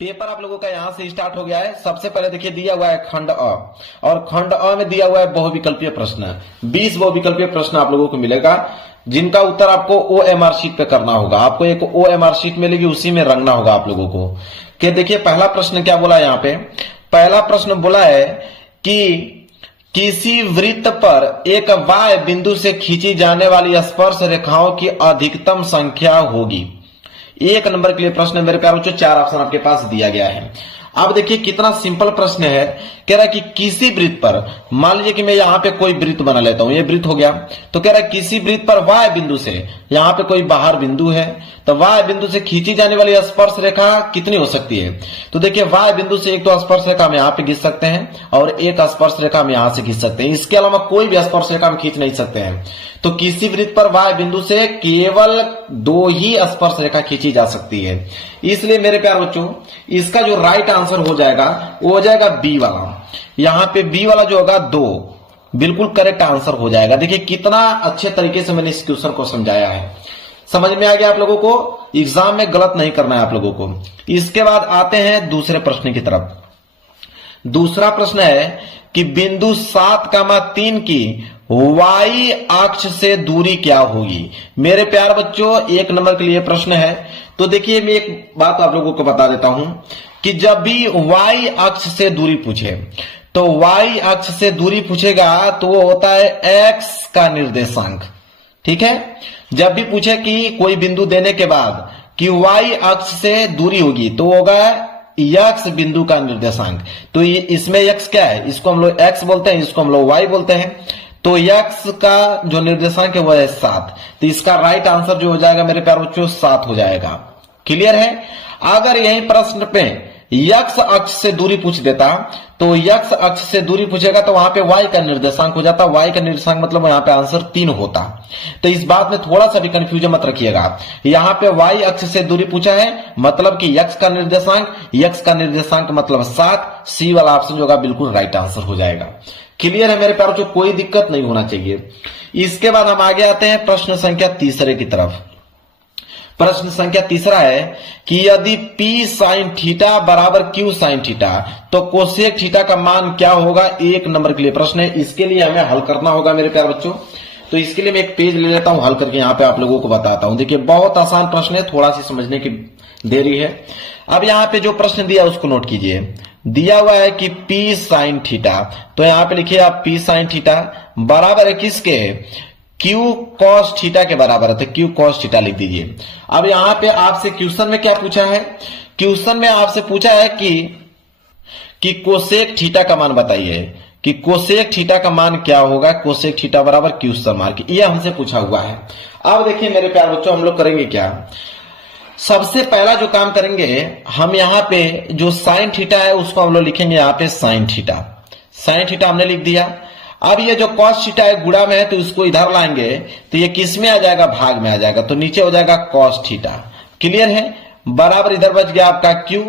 Paper आप लोगों का यहां से स्टार्ट हो गया है। सबसे पहले देखिए दिया हुआ है खंड अ, और खंड अ में दिया हुआ है बहुविकल्पीय प्रश्न। 20 बहुविकल्पीय प्रश्न आप लोगों को मिलेगा, जिनका उत्तर आपको ओएमआर शीट पे करना होगा। आपको एक ओएमआर शीट मिलेगी, उसी में रंगना होगा आप लोगों को। कि देखिए पहला प्रश्न क्या बोला है यहाँ पे। पहला प्रश्न बोला है कि किसी वृत्त पर एक वाय बिंदु से खींची जाने वाली स्पर्श रेखाओं की अधिकतम संख्या होगी। एक नंबर के लिए प्रश्न मेरे प्यारे बच्चों, 4 ऑप्शन आपके पास दिया गया है। अब देखिए कितना सिंपल प्रश्न है। कह रहा है कि किसी वृत्त पर, मान लीजिए कि मैं यहां पे कोई वृत्त बना लेता हूं, ये वृत्त हो गया। तो कह रहा है किसी वृत्त पर वाय बिंदु से, यहां पे कोई बाहर बिंदु है, तो वाय बिंदु से खींची जाने वाली स्पर्श रेखा कितनी हो सकती है। तो देखिए वाय बिंदु से एक तो स्पर्श रेखा हम यहां पे खींच सकते हैं और एक स्पर्श रेखा हम यहां से खींच सकते हैं। इसके अलावा कोई भी स्पर्श रेखा हम खींच नहीं सकते हैं। तो किसी वृत्त पर वाय बिंदु से केवल 2 ही स्पर्श रेखा खींची जा सकती है। इसलिए मेरे प्यारे बच्चों, इसका जो राइट आंसर हो जाएगा वो हो जाएगा बी वाला। यहां पे बी वाला जो होगा 2 बिल्कुल करेक्ट आंसर हो जाएगा। देखिए कितना अच्छे तरीके से मैंने इस क्वेश्चन को समझाया है। समझ में आ गया आप लोगों को। एग्जाम में गलत नहीं करना है आप लोगों को। इसके बाद आते हैं दूसरे प्रश्न की तरफ। दूसरा प्रश्न है कि बिंदु 7,3 की वाई अक्ष से दूरी क्या होगी। मेरे प्यारे बच्चों, 1 नंबर के लिए प्रश्न है। तो देखिए मैं एक बात आप लोगों को बता देता हूं कि जब भी वाई अक्ष से दूरी पूछे, तो वाई अक्ष से दूरी पूछेगा तो वो होता है एक्स का निर्देशांक। ठीक है। जब भी पूछे कि कोई बिंदु देने के बाद कि वाई अक्ष से दूरी होगी तो होगा यक्स बिंदु का निर्देशांक। तो इसमें यक्स क्या है, इसको हम लोग एक्स बोलते हैं, इसको हम लोग वाई बोलते हैं। तो यक्स का जो निर्देशांक है वो है 7। तो इसका राइट आंसर जो हो जाएगा मेरे प्यारे बच्चों 7 हो जाएगा। क्लियर है। अगर यही प्रश्न पे यक्स अक्ष से दूरी पूछ देता, तो यक्स अक्ष से दूरी पूछेगा तो वहां पे वाई का निर्देशांक हो जाता। वाई का निर्देशांक मतलब यहां पे आंसर 3 होता। तो इस बात में थोड़ा सा भी कंफ्यूजन मत रखिएगा। यहां पे वाई अक्ष से दूरी पूछा है मतलब कि यक्स का निर्देशांक मतलब 7। सी वाला ऑप्शन जो होगा बिल्कुल राइट आंसर हो जाएगा। क्लियर है मेरे प्यारों को, कोई दिक्कत नहीं होना चाहिए। इसके बाद हम आगे आते हैं प्रश्न संख्या तीसरे की तरफ। प्रश्न संख्या तीसरा है कि यदि P sin थीटा बराबर Q sin थीटा तो कोसेक थीटा का मान क्या होगा। 1 नंबर के लिए प्रश्न है। इसके लिए हमें हल करना होगा मेरे प्यारे बच्चों। तो इसके लिए मैं एक पेज ले लेता हूं, हल करके यहां पे आप लोगों को बताता हूं। देखिए बहुत आसान प्रश्न है, थोड़ा सी समझने की देरी है। अब यहां पे जो प्रश्न दिया उसको नोट कीजिए। दिया हुआ है कि P sin थीटा, तो यहां पे लिखिए आप P sin थीटा बराबर है किसके, Q cos थीटा के बराबर है। तो Q cos थीटा लिख दीजिए। अब यहां पे आपसे क्वेश्चन में क्या पूछा है, क्वेश्चन में आपसे पूछा है कि कोसेक थीटा का मान बताइए, कि कोसेक थीटा का मान क्या होगा। कोसेक थीटा बराबर क्वेश्चन मार्क, ये हमसे पूछा हुआ है। अब देखिए मेरे प्यारे बच्चों, हम लोग करेंगे क्या। सबसे पहला जो काम करेंगे, हम यहां पे जो साइन थीटा है उसको हम लोग लिखेंगे यहां पे साइन थीटा। साइन थीटा हमने लिख दिया। अब ये जो कॉस थीटा है गुणा में है तो इसको इधर लाएंगे तो ये किस में आ जाएगा, भाग में आ जाएगा। तो नीचे हो जाएगा कॉस थीटा। क्लियर है। बराबर इधर बच गया आपका Q।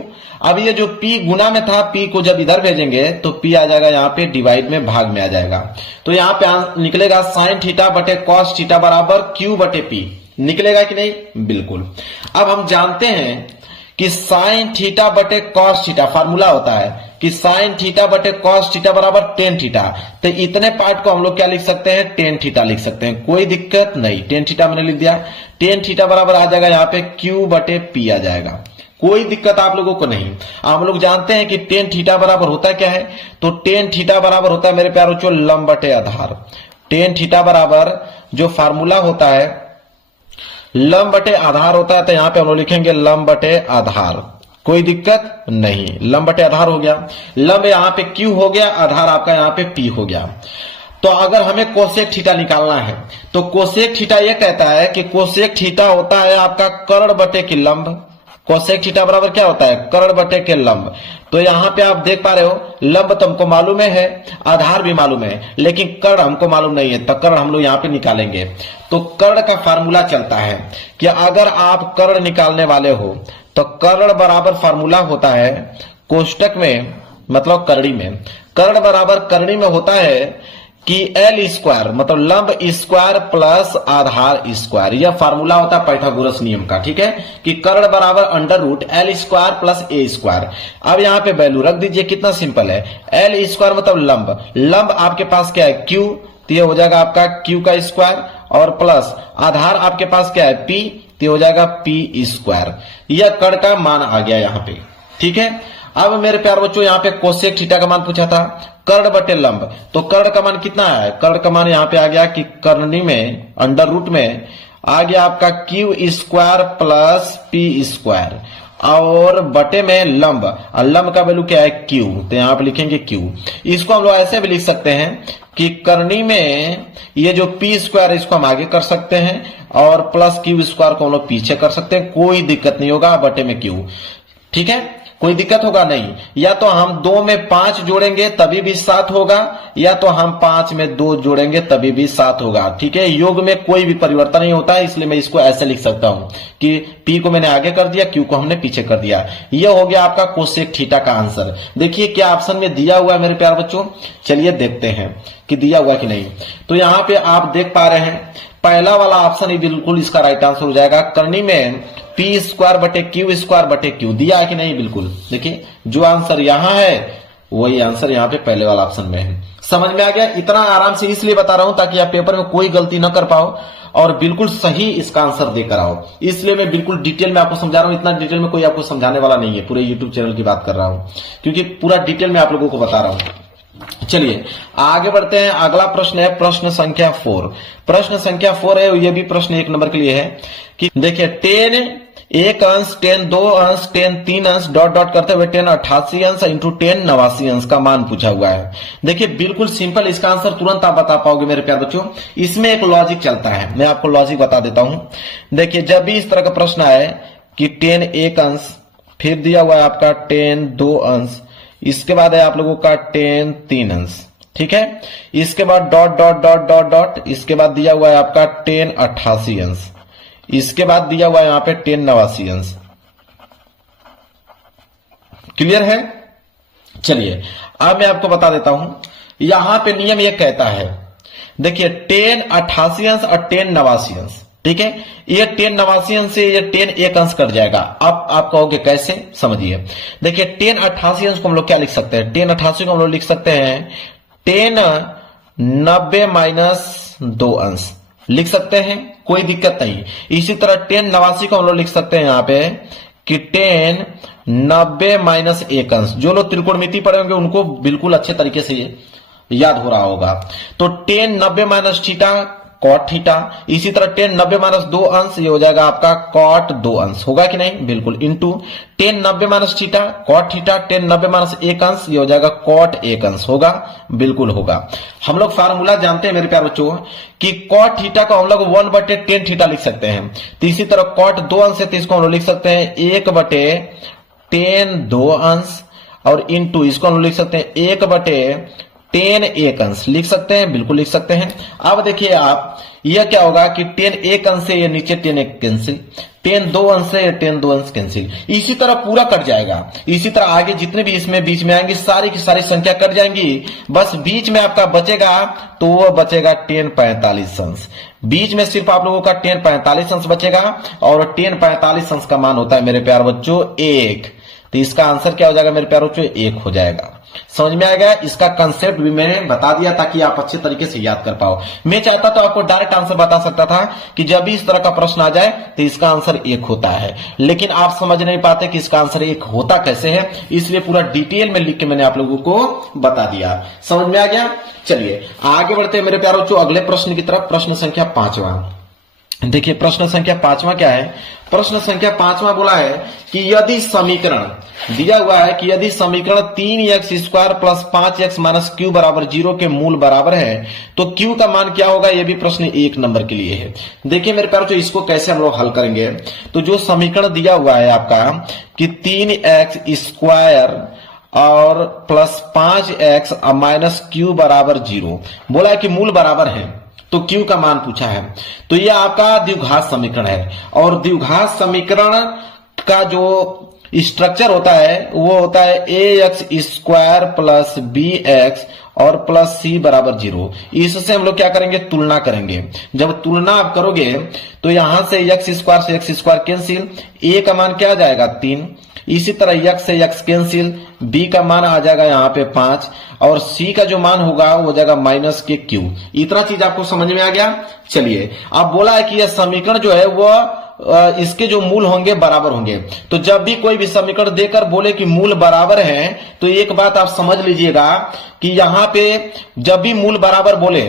अब ये जो P गुना में था, P को जब इधर भेजेंगे तो P आ जाएगा यहाँ पे डिवाइड में, भाग में आ जाएगा। तो यहाँ पे निकलेगा साइन थीटा बटे कॉस थीटा बराबर Q बटे P। निकलेगा कि नहीं, बिल्कुल। अब हम जानते हैं कि साइन थीटा बटे कॉस थीटा फार्मूला होता है कि साइन थीटा बटे कॉस थीटा बराबर टेन थीटा। तो इतने पार्ट को हम लोग क्या लिख सकते हैं, टेन थीटा लिख सकते हैं। कोई दिक्कत नहीं, टेन थीटा मैंने लिख दिया। टेन थीटा बराबर आ जाएगा यहाँ पे Q बटे P आ जाएगा। कोई दिक्कत आप लोगों को नहीं। हम लोग जानते हैं कि टेन थीटा बराबर होता क्या है। तो टेन थीटा बराबर होता है मेरे प्यारों बच्चों लंब बटे आधार। टेन थीटा बराबर जो फार्मूला होता है लंब बटे आधार होता है। तो यहां पे हम लोग लिखेंगे लंब बटे आधार। कोई दिक्कत नहीं, लंब बटे आधार हो गया। लंब यहाँ पे Q हो गया, आधार आपका यहाँ पे P हो गया। तो अगर हमें कोसेक थीटा निकालना है तो कोसेक थीटा ये कहता है कि कोसेक थीटा होता है आपका कर्ण बटे के लंब। कोसेक थीटा बराबर क्या होता है, कर्ण बटे के लंब। तो यहां पे आप देख पा रहे हो लंब तो हमको मालूम है, आधार भी मालूम है, लेकिन कर्ण हमको मालूम नहीं है। तो कर्ण हम लोग यहां पे निकालेंगे। तो कर्ण का फार्मूला चलता है कि अगर आप कर्ण निकालने वाले हो तो कर्ण बराबर फार्मूला होता है कोष्टक में, मतलब करणी में। कर्ण बराबर करणी में होता है कि एल स्क्वायर मतलब लंब स्क्वायर प्लस आधार स्क्वायर, यह फार्मूला होता है पाइथागोरस नियम का, ठीक है, कि कर्ण बराबर under root L square plus A square. अब यहां पे वैल्यू रख दीजिए, कितना सिंपल है, एल स्क्वायर मतलब लंब, लंब आपके पास क्या है क्यू, तो ये हो जाएगा आपका क्यू का स्क्वायर, और प्लस आधार आपके पास क्या है पी, तो हो जाएगा पी स्क्वायर। यह कर्ण का मान आ गया यहां पे, ठीक है। अब मेरे प्यार बच्चों यहाँ पे कोसेक थीटा का मान पूछा था, कर्ण बटे लंब, तो कर्ण का मान कितना है, कर्ण का मान यहाँ पे आ गया कि कर्णी में अंडर रूट में आ गया आपका Q square plus P square, और बटे में लंब, और लंब का वैल्यू क्या है क्यू, तो यहाँ पे लिखेंगे क्यू। इसको हम लोग ऐसे भी लिख सकते हैं कि कर्णी में ये जो पी स्क्वायर इसको हम आगे कर सकते हैं, और प्लस क्यू स्क्वायर को हम लोग पीछे कर सकते हैं, कोई दिक्कत नहीं होगा, बटे में क्यू, ठीक है, कोई दिक्कत होगा नहीं। या तो हम 2 में 5 जोड़ेंगे तभी भी 7 होगा, या तो हम 5 में 2 जोड़ेंगे तभी भी 7 होगा, ठीक है। योग में कोई भी परिवर्तन नहीं होता है, इसलिए मैं इसको ऐसे लिख सकता हूं कि पी को मैंने आगे कर दिया, क्यू को हमने पीछे कर दिया। यह हो गया आपका कोसेक थीटा का आंसर। देखिए क्या ऑप्शन में दिया हुआ है मेरे प्यार बच्चों, चलिए देखते हैं कि दिया हुआ कि नहीं। तो यहां पे आप देख पा रहे हैं पहला वाला ऑप्शन ही बिल्कुल इसका राइट आंसर हो जाएगा, कर्णी में पी स्क्वायर बटे क्यू स्क्वायर बटे क्यू, दिया है कि नहीं, बिल्कुल। देखिए जो आंसर यहां है वही आंसर यहां पे पहले वाला ऑप्शन में है। समझ में आ गया, इतना आराम से इसलिए बता रहा हूं ताकि आप पेपर में कोई गलती ना कर पाओ और बिल्कुल सही इसका आंसर देकर आओ, इसलिए मैं बिल्कुल डिटेल में आपको समझा रहा हूं। इतना डिटेल में कोई आपको समझाने वाला नहीं है, पूरे यूट्यूब चैनल की बात कर रहा हूं, क्योंकि पूरा डिटेल में आप लोगों को बता रहा हूं। चलिए आगे बढ़ते हैं, अगला प्रश्न है प्रश्न संख्या 4। प्रश्न संख्या 4 है, यह भी प्रश्न 1 नंबर के लिए है कि देखिए 10 1 अंश, 10 2 अंश, 10 3 अंश, डॉट डॉट करते हुए 10 88 अंश इंटू 10 89 अंश का मान पूछा हुआ है। देखिए बिल्कुल सिंपल, इसका आंसर तुरंत आप बता पाओगे मेरे प्यार बच्चों। इसमें एक लॉजिक चलता है, मैं आपको लॉजिक बता देता हूं। देखिए जब भी इस तरह का प्रश्न आए कि 10 1 अंश, फिर दिया हुआ है आपका 10 2 अंश, इसके बाद है आप लोगों का 10 3 अंश, ठीक है, इसके बाद dot dot dot dot dot, इसके बाद दिया हुआ है आपका 10 88 अंश, इसके बाद दिया हुआ है यहां पे 10 89 अंश। क्लियर है। चलिए अब मैं आपको बता देता हूं, यहां पे नियम यह कहता है, देखिए 10 88 अंश और 10 89 अंश, ठीक है, ये 10 89 अंश से ये 10 1 अंश कट जाएगा। अब आप कहोगे कैसे, समझिए। देखिए 10 88 अंश को हम लोग क्या लिख सकते हैं, 10 88 को हम लोग लिख सकते हैं 10 90 माइनस 2 अंश लिख सकते हैं, कोई दिक्कत नहीं। इसी तरह 10 89 को हम लोग लिख सकते हैं यहां पे कि 10 90 माइनस 1 अंश। जो लोग त्रिकोणमिति पढ़े होंगे उनको बिल्कुल अच्छे तरीके से याद हो रहा होगा। तो 10 90 माइनस थीटा कॉट थीटा, इसी तरह 10 90 माइनस 2 अंश, ये हो जाएगा आपका कॉट 2 अंश, होगा कि नहीं, बिल्कुल, into 10 90 minus theta cot theta, 10 90 minus 1 अंश, ये हो जाएगा कॉट 1 अंश, होगा, बिल्कुल होगा। हम लोग फार्मूला जानते हैं मेरे प्यार बच्चों कि कॉट थीटा को हम लोग 1/10 थीटा लिख सकते हैं, तो इसी तरह कॉट 2 अंश है तो इसको हम लोग लिख सकते हैं 1/10 2 अंश, और इंटू इसको हम लोग लिख सकते हैं 1/10 1 अंश, लिख सकते हैं, बिल्कुल लिख सकते हैं। अब देखिए आप, यह क्या होगा कि 10 1 अंश से ये नीचे 10 1 कैंसिल, 10 2 अंश से 10 2 अंश कैंसिल, इसी तरह पूरा कट जाएगा। इसी तरह आगे जितने भी इसमें बीच में आएंगे सारी की सारी संख्या कट जाएंगी, बस बीच में आपका बचेगा तो वो बचेगा 10 45 अंश। बीच में सिर्फ आप लोगों का 10 45 अंश बचेगा, और 10 45 अंश का मान होता है मेरे प्यार बच्चों 1, तो इसका आंसर क्या हो जाएगा मेरे प्यार बच्चों 1 हो जाएगा। समझ में आ गया, इसका कंसेप्ट भी मैंने बता दिया ताकि आप अच्छे तरीके से याद कर पाओ। मैं चाहता तो आपको डायरेक्ट आंसर बता सकता था कि जब भी इस तरह का प्रश्न आ जाए तो इसका आंसर 1 होता है, लेकिन आप समझ नहीं पाते कि इसका आंसर 1 होता कैसे है, इसलिए पूरा डिटेल में लिख के मैंने आप लोगों को बता दिया। समझ में आ गया। चलिए आगे बढ़ते हैं मेरे प्यारों बच्चों अगले प्रश्न की तरफ, प्रश्न संख्या 5वां। देखिए प्रश्न संख्या 5वां क्या है, प्रश्न संख्या 5वां बोला है कि यदि समीकरण दिया हुआ है कि यदि समीकरण 3x square plus 5x minus Q बराबर 0 के मूल बराबर है तो क्यू का मान क्या होगा, यह भी प्रश्न 1 नंबर के लिए है। देखिए मेरे प्यारों, इसको कैसे हम लोग हल करेंगे, तो जो समीकरण दिया हुआ है आपका कि 3x स्क्वायर और प्लस 5x माइनस क्यू बराबर 0, बोला है कि मूल बराबर है तो क्यू का मान पूछा है, तो यह आपका द्विघात समीकरण है। और द्विघात समीकरण का जो स्ट्रक्चर होता है वो होता है ax स्क्वायर प्लस bx और प्लस सी बराबर 0। इससे हम लोग क्या करेंगे, तुलना करेंगे। जब तुलना आप करोगे तो यहां से x स्क्वायर से x स्क्वायर कैंसिल, a का मान क्या आ जाएगा 3, इसी तरह x से x कैंसिल, b का मान आ जाएगा यहाँ पे 5 और c का जो मान होगा वो हो जाएगा माइनस के क्यू। इतना चीज आपको समझ में आ गया। चलिए अब बोला है कि यह समीकरण जो है वो इसके जो मूल होंगे बराबर होंगे। तो जब भी कोई भी समीकरण देकर बोले कि मूल बराबर है तो एक बात आप समझ लीजिएगा कि यहां पे जब भी मूल बराबर बोले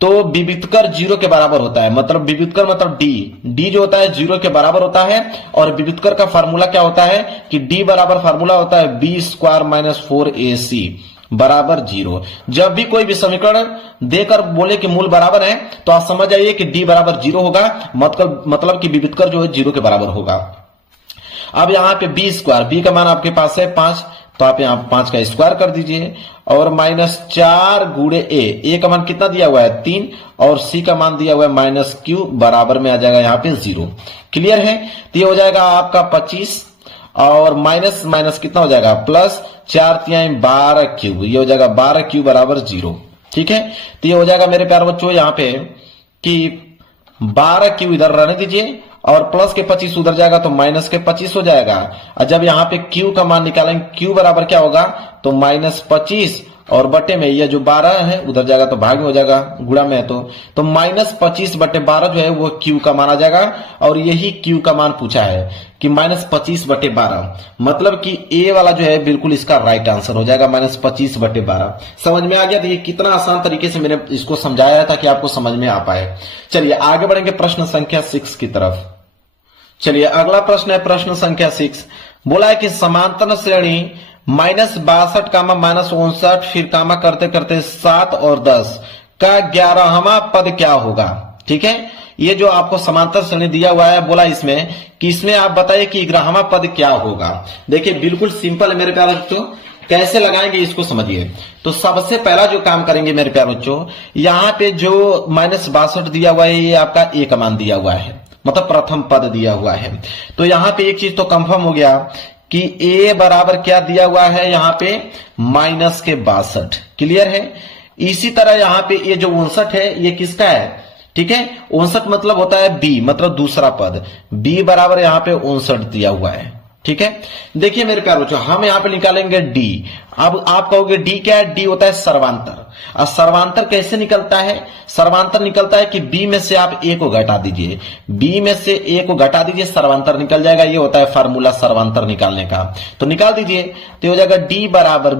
तो विवितकर 0 के बराबर होता है। मतलब विवितकर मतलब डी जो होता है 0 के बराबर होता है। और विवितकर का फार्मूला क्या होता है कि डी बराबर फार्मूला होता है बी स्क्वायर माइनस 4ac बराबर 0। जब भी कोई भी समीकरण देकर बोले कि मूल बराबर है तो आप समझ जाइए कि डी बराबर 0 होगा, मतलब कि विवितकर जो है 0 के बराबर होगा। अब यहाँ पे बी स्क्वायर, बी का मान आपके पास है 5, तो आप यहाँ 5 का स्क्वायर कर दीजिए और माइनस 4 गुणे ए का मान कितना दिया हुआ है 3 और सी का मान दिया हुआ है माइनस क्यू बराबर में आ जाएगा यहाँ पे 0। क्लियर है। तो ये हो जाएगा आपका 25 और माइनस माइनस कितना हो जाएगा प्लस 4 तिहाई 12 क्यूब, ये हो जाएगा 12 क्यूब बराबर 0। ठीक है। तो ये हो जाएगा मेरे प्यारे बच्चों यहाँ पे कि 12 क्यू इधर रहने दीजिए और प्लस के 25 उधर जाएगा तो माइनस के 25 हो जाएगा। और जब यहाँ पे क्यू का मान निकालेंगे क्यू बराबर क्या होगा तो माइनस 25 और बटे में ये जो 12 है उधर जाएगा तो भाग में हो जाएगा, गुणा में है तो माइनस 25 बटे 12 जो है वो क्यू का मान आ जाएगा। और यही क्यू का मान पूछा है कि माइनस 25 बटे 12, मतलब कि ए वाला जो है बिल्कुल इसका राइट आंसर हो जाएगा माइनस 25 बटे 12। समझ में आ गया। देखिए कितना आसान तरीके से मैंने इसको समझाया है ताकि आपको समझ में आ पाए। चलिए आगे बढ़ेंगे प्रश्न संख्या 6 की तरफ। चलिए अगला प्रश्न है प्रश्न संख्या 6। बोला है कि समांतर श्रेणी -62 कामा -59 फिर कामा करते करते 7 और 10 का 11वां पद क्या होगा। ठीक है। ये जो आपको समांतर श्रेणी दिया हुआ है बोला इसमें कि इसमें आप बताइए कि 11वां पद क्या होगा। देखिए बिल्कुल सिंपल है मेरे प्यारे बच्चों, कैसे लगाएंगे इसको समझिए। तो सबसे पहला जो काम करेंगे मेरे प्यारे बच्चों, यहाँ पे जो -62 दिया हुआ है ये आपका ए का मान दिया हुआ है, मतलब प्रथम पद दिया हुआ है। तो यहाँ पे एक चीज तो कंफर्म हो गया कि a बराबर क्या दिया हुआ है यहाँ पे माइनस के 62। क्लियर है। इसी तरह यहाँ पे ये जो 59 है ये किसका है। ठीक है। 59 मतलब होता है b, मतलब दूसरा पद। b बराबर यहाँ पे 59 दिया हुआ है। ठीक है। देखिए मेरे प्यारे बच्चों हम यहाँ पे निकालेंगे d। अब आप कहोगे d क्या है, d होता है सर्वांतर। और सर्वांतर कैसे निकलता है, सर्वांतर निकलता है कि b में से आप a को घटा दीजिए, b में से a को घटा दीजिए सर्वांतर निकल जाएगा। ये होता है फार्मूला सर्वांतर निकालने का। तो निकाल दीजिए तो हो जाएगा d बराबर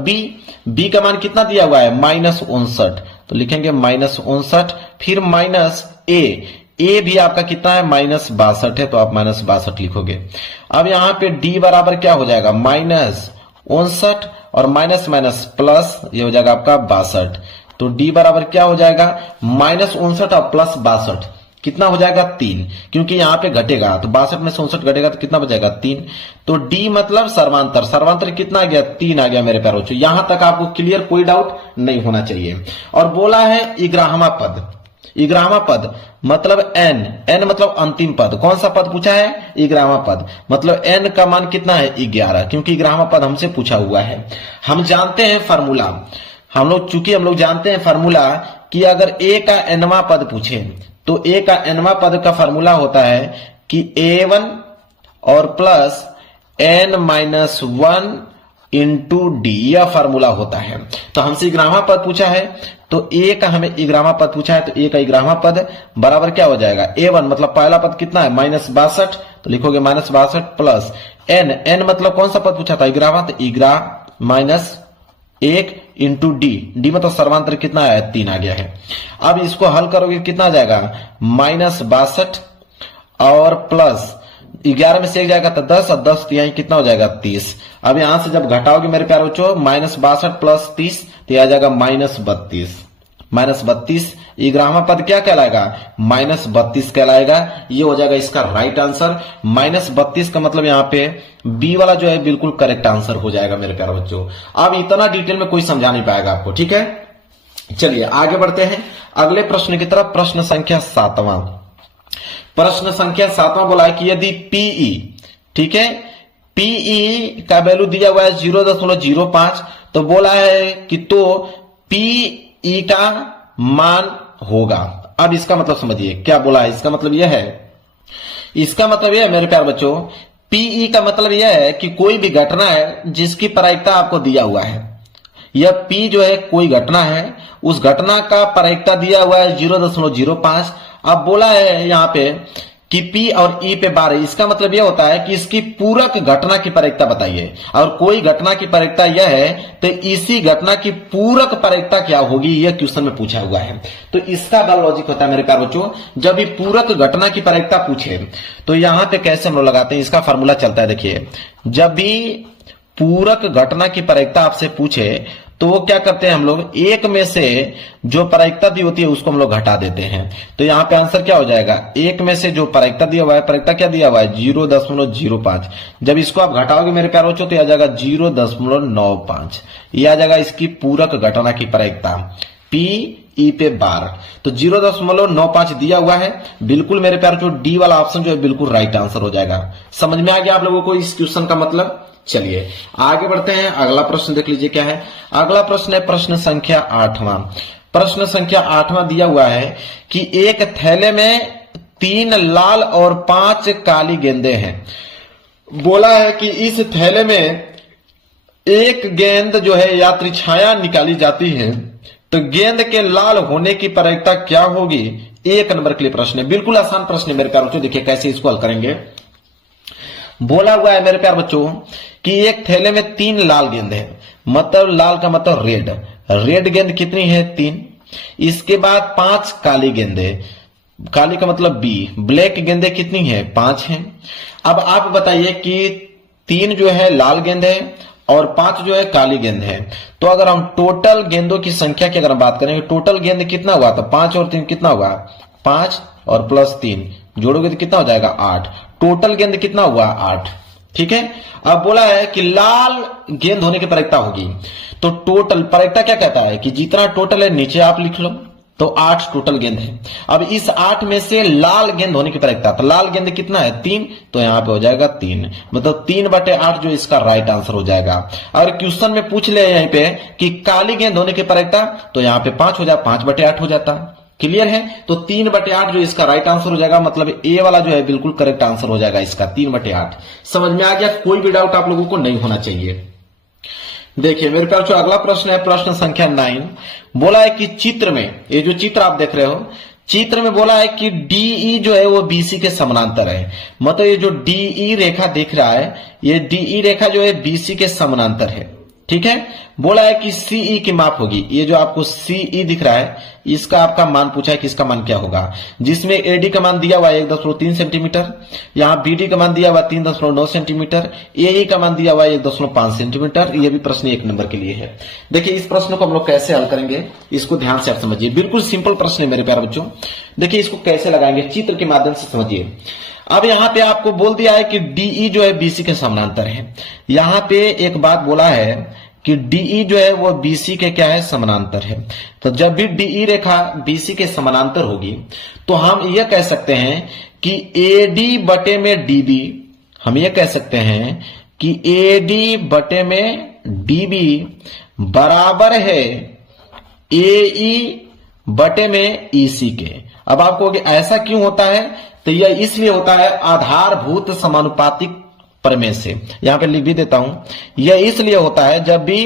b का मान कितना दिया हुआ है -59, तो लिखेंगे -59 फिर माइनस ए भी आपका कितना है -62 है तो आप -62 लिखोगे। अब यहाँ पे d बराबर क्या हो जाएगा -59 और माइनस माइनस प्लस, ये हो जाएगा आपका 62। तो d बराबर क्या हो जाएगा -59 और प्लस 62 कितना हो जाएगा 3, क्योंकि यहाँ पे घटेगा तो 62 में से 59 घटेगा तो कितना बचेगा 3। तो d मतलब सर्वांतर, सर्वांतर कितना आ गया 3 आ गया मेरे प्यारे बच्चों। यहां तक आपको क्लियर, कोई डाउट नहीं होना चाहिए। और बोला है 11वां पद, 11वां पद मतलब n मतलब अंतिम पद। कौन सा पद पूछा है 11वां पद, मतलब n का मान कितना है 11, क्योंकि 11वां पद हमसे पूछा हुआ है। हम जानते हैं फार्मूला, चूंकि हम लोग जानते हैं फार्मूला कि अगर a का nवां पद पूछे तो a का nवां पद का फार्मूला होता है कि a1 और प्लस n-1 इंटू डी, यह फार्मूला होता है। तो हमसे 11वां पद पूछा है तो a का हमें 11वां पद पूछा है तो a का 11वां पद बराबर क्या हो जाएगा a1 मतलब पहला पद कितना है -62, तो लिखोगे -62 प्लस n मतलब कौन सा पद पूछा था 11वां, तो 11 माइनस 1 इंटू डी मतलब सर्वांतर कितना है 3 आ गया है। अब इसको हल करोगे कितना आ जाएगा -62 और प्लस 11 में से 1 जाएगा तो 10 और 10 तिहाई कितना हो जाएगा 30। अब यहां से जब घटाओगे मेरे प्यारे बच्चों -62 प्लस 30 तो यह आ जाएगा -32। -32 11वां पद क्या कहलाएगा -32 कहलाएगा। ये हो जाएगा इसका राइट आंसर। -32 का मतलब यहाँ पे बी वाला जो है बिल्कुल करेक्ट आंसर हो जाएगा मेरे प्यारे बच्चों। अब इतना डिटेल में कोई समझा नहीं पाएगा आपको। ठीक है। चलिए आगे बढ़ते हैं अगले प्रश्न की तरफ। प्रश्न संख्या 7वां, प्रश्न संख्या 7वां बोला है कि यदि पीई, ठीक है, पीई का वैल्यू दिया हुआ है 0.05, तो बोला है कि तो पी ई का मान होगा। अब इसका मतलब समझिए क्या बोला है, इसका मतलब यह है, इसका मतलब यह है मेरे प्यारे बच्चों, पीई का मतलब यह है कि कोई भी घटना है जिसकी प्रायिकता आपको दिया हुआ है। यह पी जो है कोई घटना है, उस घटना का प्रायिकता दिया हुआ है 0.05। अब बोला है यहाँ पे कि P और E पे 12, इसका मतलब यह होता है कि इसकी पूरक घटना की प्रायिकता बताइए, और कोई घटना की प्रायिकता यह है तो इसी घटना की पूरक प्रायिकता क्या होगी, यह क्वेश्चन में पूछा हुआ है। तो इसका बड़ा लॉजिक होता है मेरे प्यारे बच्चों, जब भी पूरक घटना की प्रायिकता पूछे तो यहां पे कैसे हम लोग लगाते हैं, इसका फॉर्मूला चलता है। देखिए, जब भी पूरक घटना की प्रायिकता आपसे पूछे तो वो क्या करते हैं हम लोग, एक में से जो प्रायिकता दी होती है उसको हम लोग घटा देते हैं। तो यहाँ पे आंसर क्या हो जाएगा, एक में से जो प्रायिकता दिया हुआ है, प्रायिकता क्या दिया हुआ है 0.05, जब इसको आप घटाओगे मेरे प्यारे बच्चों तो आ जाएगा 0.95, ये आ जाएगा इसकी पूरक घटना की प्रायिकता पी ई पे 12। तो 0.95 दिया हुआ है, बिल्कुल मेरे प्यारे बच्चों डी वाला ऑप्शन जो है बिल्कुल राइट आंसर हो जाएगा। समझ में आ गया आप लोगों को इस क्वेश्चन का मतलब। चलिए आगे बढ़ते हैं, अगला प्रश्न देख लीजिए क्या है। अगला प्रश्न है प्रश्न संख्या 8वां। प्रश्न संख्या 8वां दिया हुआ है कि एक थैले में 3 लाल और 5 काली गेंदें हैं। बोला है कि इस थैले में एक गेंद जो है यात्री छाया निकाली जाती है, तो गेंद के लाल होने की प्रायिकता क्या होगी। 1 नंबर के लिए प्रश्न है, बिल्कुल आसान प्रश्न है मेरे प्यारे बच्चों। देखिए कैसे इसको हल करेंगे। बोला हुआ है मेरे प्यारे बच्चों कि एक थैले में 3 लाल गेंद है, मतलब लाल का मतलब रेड, रेड गेंद कितनी है 3। इसके बाद 5 काली गेंदे, काली का मतलब बी, ब्लैक गेंदे कितनी है 5 है। अब आप बताइए कि 3 जो है लाल गेंद है और 5 जो है काली गेंद है, तो अगर हम टोटल गेंदों की संख्या की अगर हम बात करेंगे, टोटल गेंद कितना हुआ, तो 5 और 3 कितना हुआ 5 और प्लस 3 जोड़ोगे तो कितना हो जाएगा 8, टोटल गेंद कितना हुआ 8। ठीक है, अब बोला है कि लाल गेंद होने की प्रायिकता होगी, तो टोटल प्रायिकता क्या कहता है कि जितना टोटल है नीचे आप लिख लो, तो 8 टोटल गेंद है। अब इस 8 में से लाल गेंद होने की प्रायिकता, तो लाल गेंद कितना है 3, तो यहां पे हो जाएगा 3, मतलब 3/8 जो इसका राइट आंसर हो जाएगा। और क्वेश्चन में पूछ ले यहीं पे कि काली गेंद होने की प्रायिकता, तो यहां पे 5 हो जाए, 5/8 हो जाता। क्लियर है, तो 3/8 जो इसका राइट आंसर हो जाएगा, मतलब ए वाला जो है बिल्कुल करेक्ट आंसर हो जाएगा इसका 3/8। समझ में आ गया, कोई भी डाउट आप लोगों को नहीं होना चाहिए। देखिए मेरे पास जो अगला प्रश्न है प्रश्न संख्या 9। बोला है कि चित्र में, ये जो चित्र आप देख रहे हो, चित्र में बोला है कि डीई जो है वो बीसी के समानांतर है, मतलब ये जो डीई रेखा दिख रहा है, ये डीई रेखा जो है बीसी के समानांतर है। ठीक है, बोला है कि सीई की माप होगी, ये जो आपको सीई दिख रहा है इसका आपका मान पूछा है कि इसका मान क्या होगा, जिसमें एडी का मान दिया हुआ है 1.3 सेंटीमीटर, यहाँ बीडी का मान दिया हुआ 3.9 सेंटीमीटर, एई का मान दिया हुआ है 1.5 सेंटीमीटर। ये भी प्रश्न 1 नंबर के लिए है। देखिए इस प्रश्न को हम लोग कैसे हल करेंगे, इसको ध्यान से आप समझिए, बिल्कुल सिंपल प्रश्न है मेरे प्यारे बच्चों। देखिए इसको कैसे लगाएंगे, चित्र के माध्यम से समझिए। अब यहां पे आपको बोल दिया है कि डीई जो है बीसी के समानांतर है। यहां पे एक बात बोला है कि डीई जो है वो बीसी के क्या है, समानांतर है। तो जब भी डीई रेखा बीसी के समानांतर होगी तो हम यह कह सकते हैं कि एडी बटे में डीबी, हम यह कह सकते हैं कि एडी बटे में डीबी बराबर है एई बटे में ईसी के। अब आपको ऐसा क्यों होता है, तो यह इसलिए होता है आधारभूत समानुपातिक प्रमेय से। यहां पे लिख भी देता हूं, यह इसलिए होता है जब भी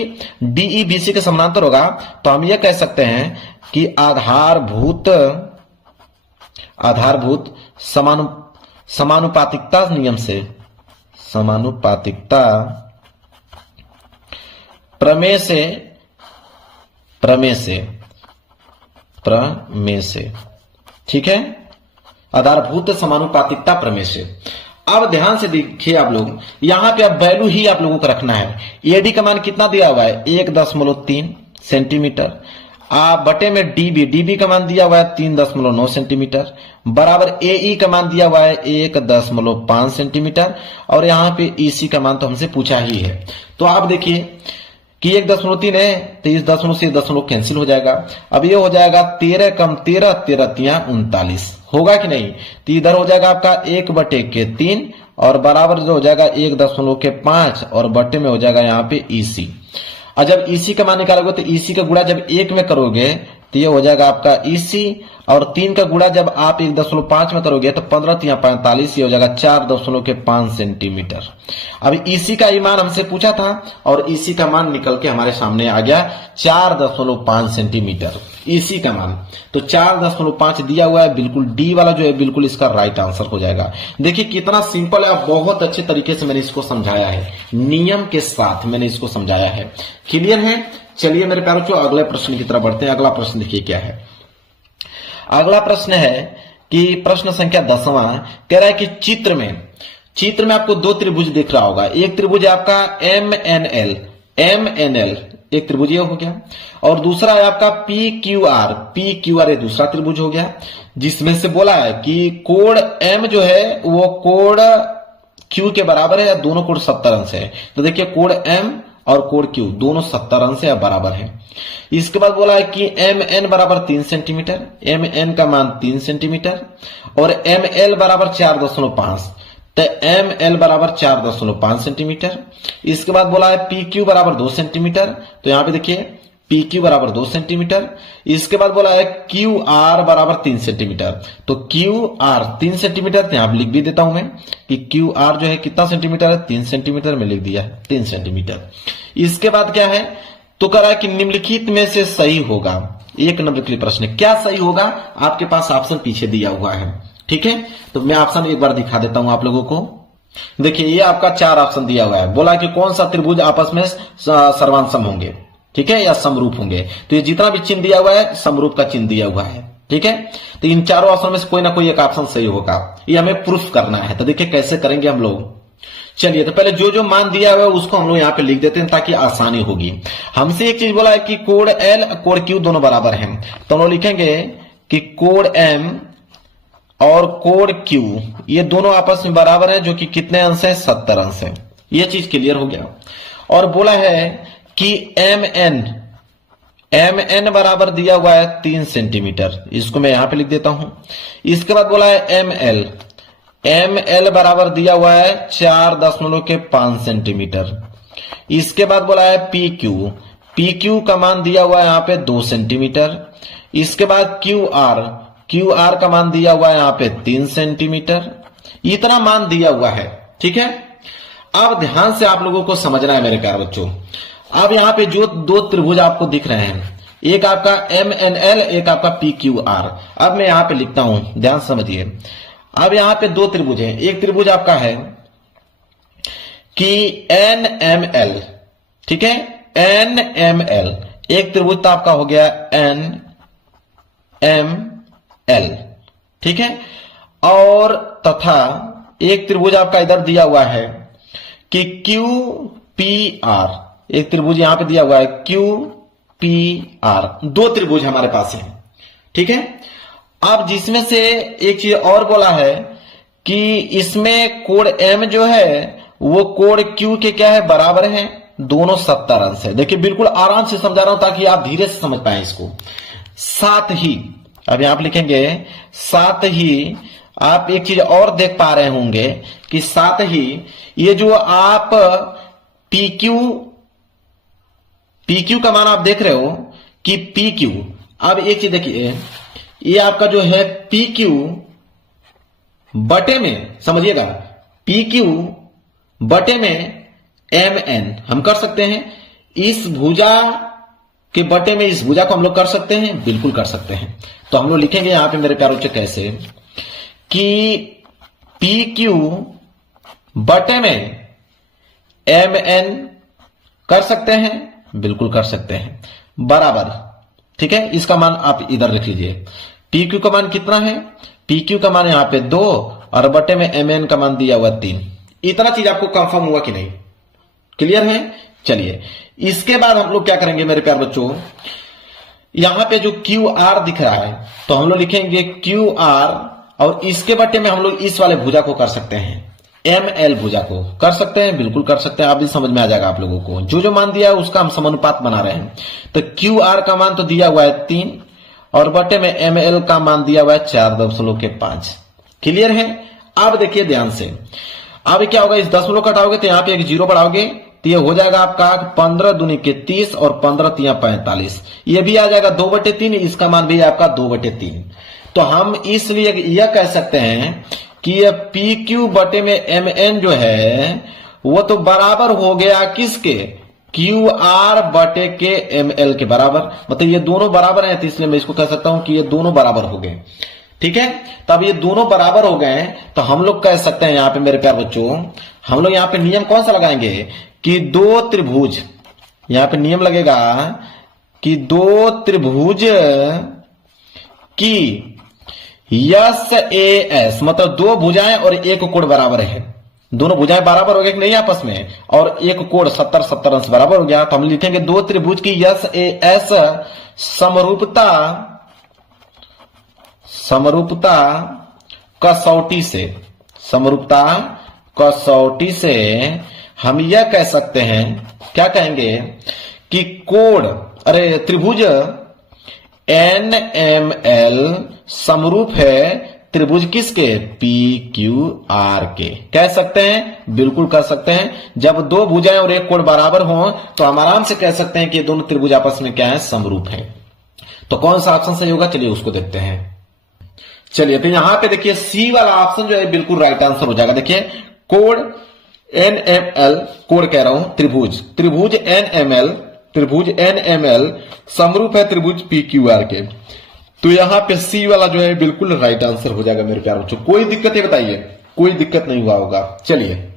डीई बीसी के समानांतर होगा तो हम यह कह सकते हैं कि आधारभूत समानुपातिकता नियम से, समानुपातिकता प्रमेय से, ठीक है, आधारभूत समानुपातिकता प्रमेय से। अब ध्यान से देखिए आप लोग, यहां पे अब वैल्यू ही आप लोगों को रखना है। एडी का मान कितना दिया हुआ है 1.3 सेंटीमीटर, बटे में डीबी का मान दिया हुआ है 3.9 सेंटीमीटर, बराबर एई का मान दिया हुआ है 1.5 सेंटीमीटर, और यहां पे ईसी का मान तो हमसे पूछा ही है। तो आप देखिए कि 1.3 है तो इस दशमलव से दशमलव कैंसिल हो जाएगा। अब ये हो जाएगा 13 कम 13, 13 39 होगा कि नहीं, तो इधर हो जाएगा आपका 1/3 और बराबर जो हो जाएगा 1.5 और बटे में हो जाएगा यहाँ पे ईसी। और जब EC का मान निकालोगे तो EC का गुणा जब 1 में करोगे तो ये हो जाएगा आपका EC, और 3 का गुणा जब आप 1.5 में करोगे तो 15 3 45, ये हो जाएगा 4.5 सेंटीमीटर। अब EC का मान हमसे पूछा था और EC का मान निकल के हमारे सामने आ गया 4.5 सेंटीमीटर EC का मान। तो 4.5 दिया हुआ है, बिल्कुल डी वाला जो है बिल्कुल इसका राइट आंसर हो जाएगा। देखिए कितना सिंपल है, बहुत अच्छे तरीके से मैंने इसको समझाया है, नियम के साथ मैंने इसको समझाया है। क्लियर है? चलिए मेरे प्यारों को अगले प्रश्न की तरफ बढ़ते हैं। अगला प्रश्न देखिए क्या है। अगला प्रश्न है कि प्रश्न संख्या 10वां कह रहा है कि चित्र में आपको दो त्रिभुज दिख रहा होगा। एक त्रिभुज है आपका MNL एक त्रिभुज हो गया, और दूसरा है आपका PQR ये दूसरा त्रिभुज हो गया, जिसमें से बोला है कि कोण M जो है वो कोण Q के बराबर है, दोनों कोण 70 अंश है। तो देखिए कोण M और कोण Q दोनों 70 अंश या बराबर है। इसके बाद बोला है कि MN बराबर 3 सेंटीमीटर, MN का मान 3 सेंटीमीटर, और ML बराबर 4.5, तो ML बराबर 4.5 सेंटीमीटर। इसके बाद बोला है PQ बराबर 2 सेंटीमीटर, तो यहां पे देखिए PQ बराबर 2 सेंटीमीटर। इसके बाद बोला है QR बराबर 3 सेंटीमीटर, तो QR 3 सेंटीमीटर, तो यहां लिख भी देता हूं मैं कि QR जो है कितना सेंटीमीटर है, 3 सेंटीमीटर में लिख दिया है 3 सेंटीमीटर। इसके बाद क्या है, तो कह रहा है कि निम्नलिखित में से सही होगा। 1 नंबर के लिए प्रश्न क्या सही होगा, आपके पास ऑप्शन पीछे दिया हुआ है। ठीक है, तो मैं ऑप्शन एक बार दिखा देता हूं आप लोगों को। देखिए ये आपका 4 ऑप्शन दिया हुआ है, बोला कि कौन सा त्रिभुज आपस में सर्वांसम होंगे, ठीक है, या समरूप होंगे। तो ये जितना भी चिन्ह दिया हुआ है समरूप का चिन्ह दिया हुआ है। ठीक है, तो इन चारों ऑप्शन में से कोई ना कोई एक ऑप्शन सही होगा, ये हमें प्रूफ करना है। तो देखिए कैसे करेंगे हम लोग। चलिए तो पहले जो जो मान दिया हुआ है उसको हम लोग यहाँ पे लिख देते हैं ताकि आसानी होगी। हमसे एक चीज बोला है कि कोण L कोण Q दोनों बराबर हैं, तो हम लोग लिखेंगे कि कोण M और कोण Q ये दोनों आपस में बराबर है, जो कि कितने अंश है, 70 अंश है। ये चीज क्लियर हो गया। और बोला है कि MN बराबर दिया हुआ है 3 सेंटीमीटर, इसको मैं यहां पे लिख देता हूं। इसके बाद बोला है ML बराबर दिया हुआ है 4.5 सेंटीमीटर। इसके बाद बोला है PQ का मान दिया हुआ है यहाँ पे 2 सेंटीमीटर। इसके बाद QR का मान दिया हुआ है यहाँ पे 3 सेंटीमीटर। इतना मान दिया हुआ है। ठीक है, अब ध्यान से आप लोगों को समझना है मेरे प्यारे बच्चों। अब यहाँ पे जो दो त्रिभुज आपको दिख रहे हैं, एक आपका MNL, एक आपका PQR। अब मैं यहाँ पे लिखता हूं, ध्यान समझिए। अब यहाँ पे दो त्रिभुज हैं, एक त्रिभुज आपका है कि NML, ठीक है, NML एक त्रिभुज तो आपका हो गया NML, ठीक है, और तथा एक त्रिभुज आपका इधर दिया हुआ है कि QPR, एक त्रिभुज यहां पे दिया हुआ है QPR। दो त्रिभुज हमारे पास है। ठीक है, अब जिसमें से एक चीज और बोला है कि इसमें कोण M जो है वो कोण Q के क्या है, बराबर है, दोनों 70 अंश है। देखिए बिल्कुल आराम से समझा रहा हूं ताकि आप धीरे से समझ पाए इसको। साथ ही अब यहां आप लिखेंगे, साथ ही आप एक चीज और देख पा रहे होंगे कि साथ ही ये जो आप PQ का मान आप देख रहे हो कि PQ, अब एक चीज देखिए, ये आपका जो है PQ बटे में, समझिएगा, PQ बटे में MN हम कर सकते हैं। इस भुजा के बटे में इस भुजा को हम लोग कर सकते हैं, बिल्कुल कर सकते हैं। तो हम लोग लिखेंगे यहां पे मेरे प्यारे बच्चे कैसे कि PQ बटे में MN कर सकते हैं, बिल्कुल कर सकते हैं, बराबर। ठीक है, इसका मान आप इधर रख लीजिए। PQ का मान कितना है, PQ का मान यहां पे 2 और बटे में MN का मान दिया हुआ 3। इतना चीज आपको कंफर्म हुआ कि नहीं, क्लियर है? चलिए इसके बाद हम लोग क्या करेंगे मेरे प्यारे बच्चों, यहां पे जो QR दिख रहा है तो हम लोग लिखेंगे QR, और इसके बटे में हम लोग इस वाले भुजा को कर सकते हैं, ML भुजा को कर सकते हैं, बिल्कुल कर सकते हैं। आप भी समझ में आ जाएगा आप लोगों को। जो जो मान दिया है उसका हम समानुपात बना रहे हैं। तो QR का मान तो दिया हुआ है 3 और बटे में ML का मान दिया हुआ है 4.5। क्लियर है? अब देखिए ध्यान से, अब क्या होगा, इस 10 घटाओगे तो यहां पे एक 0 बढ़ाओगे तो ये हो जाएगा आपका 15 दूनी के 30 और 15 तिया 45। ये भी आ जाएगा 2/3, इसका मान भी आपका 2/3। तो हम इसलिए यह कह सकते हैं कि ये पी क्यू बटे में एम एन जो है वो तो बराबर हो गया किसके, क्यू आर बटे के एम एल के बराबर। मतलब ये दोनों बराबर हैं, तो इसलिए मैं इसको कह सकता हूं कि ये दोनों बराबर हो गए। ठीक है, तब ये दोनों बराबर हो गए तो हम लोग कह सकते हैं यहां पे मेरे प्यार बच्चों, हम लोग यहां पे नियम कौन सा लगाएंगे कि दो त्रिभुज, यहां पे नियम लगेगा कि दो त्रिभुज की यस ए एस, मतलब दो भुजाएं और एक कोण बराबर है। दोनों भुजाएं बराबर हो गए कि नहीं आपस में, और एक कोण 70-70 अंश बराबर हो गया। तो हम लिखेंगे दो त्रिभुज की यस ए एस समरूपता कसौटी से, समरूपता कसौटी से हम यह कह सकते हैं, क्या कहेंगे कि कोण, अरे त्रिभुज एन एम एल समरूप है त्रिभुज किसके, पी क्यू आर के। कह सकते हैं, बिल्कुल कह सकते हैं। जब दो भुजाएं और एक कोण बराबर हो तो हम आराम से कह सकते हैं कि दोनों त्रिभुज आपस में क्या है, समरूप है। तो कौन सा ऑप्शन सही होगा, चलिए उसको देखते हैं। चलिए तो यहां पे देखिए सी वाला ऑप्शन जो है बिल्कुल राइट आंसर हो जाएगा। देखिए कोण एन एम एल, कोण कह रहा हूं त्रिभुज एन एम एल समरूप है त्रिभुज पी क्यू आर के। तो यहां पे सी वाला जो है बिल्कुल राइट आंसर हो जाएगा मेरे प्यारे बच्चों। कोई दिक्कत है बताइए, कोई दिक्कत नहीं हुआ होगा। चलिए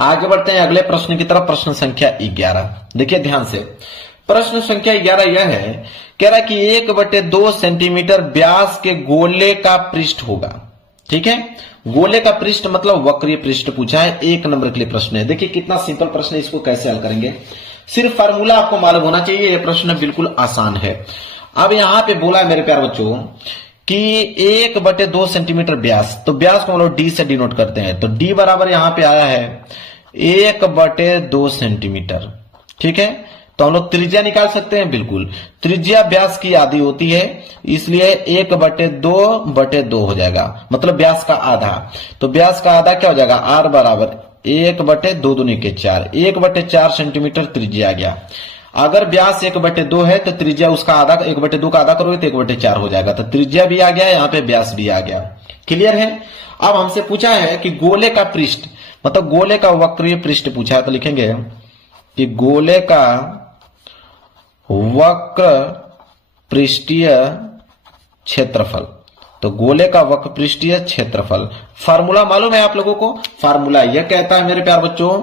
आगे बढ़ते हैं अगले प्रश्न की तरफ, प्रश्न संख्या 11। देखिए ध्यान से, प्रश्न संख्या 11 यह है, कह रहा है कि 1/2 सेंटीमीटर व्यास के गोले का पृष्ठ होगा। ठीक है, गोले का पृष्ठ मतलब वक्रीय पृष्ठ पूछा है, 1 नंबर के लिए प्रश्न है। देखिए कितना सिंपल प्रश्न है, इसको कैसे हल करेंगे, सिर्फ फार्मूला आपको मालूम होना चाहिए। यह प्रश्न बिल्कुल आसान है। अब यहां पे बोला है मेरे प्यारे बच्चों कि 1/2 सेंटीमीटर व्यास, तो व्यास को हम लोग डी से डिनोट करते हैं। तो डी बराबर यहां पे आया है 1/2 सेंटीमीटर। ठीक है, तो हम लोग त्रिज्या निकाल सकते हैं, बिल्कुल त्रिज्या व्यास की आधी होती है, इसलिए 1/2 हो जाएगा, मतलब व्यास का आधा। तो व्यास का आधा क्या हो जाएगा, आर बराबर 1/2 दूनी के 4, 1/4 सेंटीमीटर त्रिज्या आ गया। अगर व्यास 1/2 है तो त्रिज्या उसका आधा, 1/2 का आधा करोगे तो 1/4 हो जाएगा। तो त्रिज्या भी आ गया, यहाँ पे व्यास भी आ गया। क्लियर है। अब हमसे पूछा है कि गोले का पृष्ठ, मतलब गोले का वक्रीय पृष्ठ पूछा है, तो लिखेंगे कि गोले का वक्र पृष्ठीय क्षेत्रफल। तो गोले का वक्र पृष्ठीय क्षेत्रफल, फार्मूला मालूम है आप लोगों को। फार्मूला यह कहता है मेरे प्यार बच्चों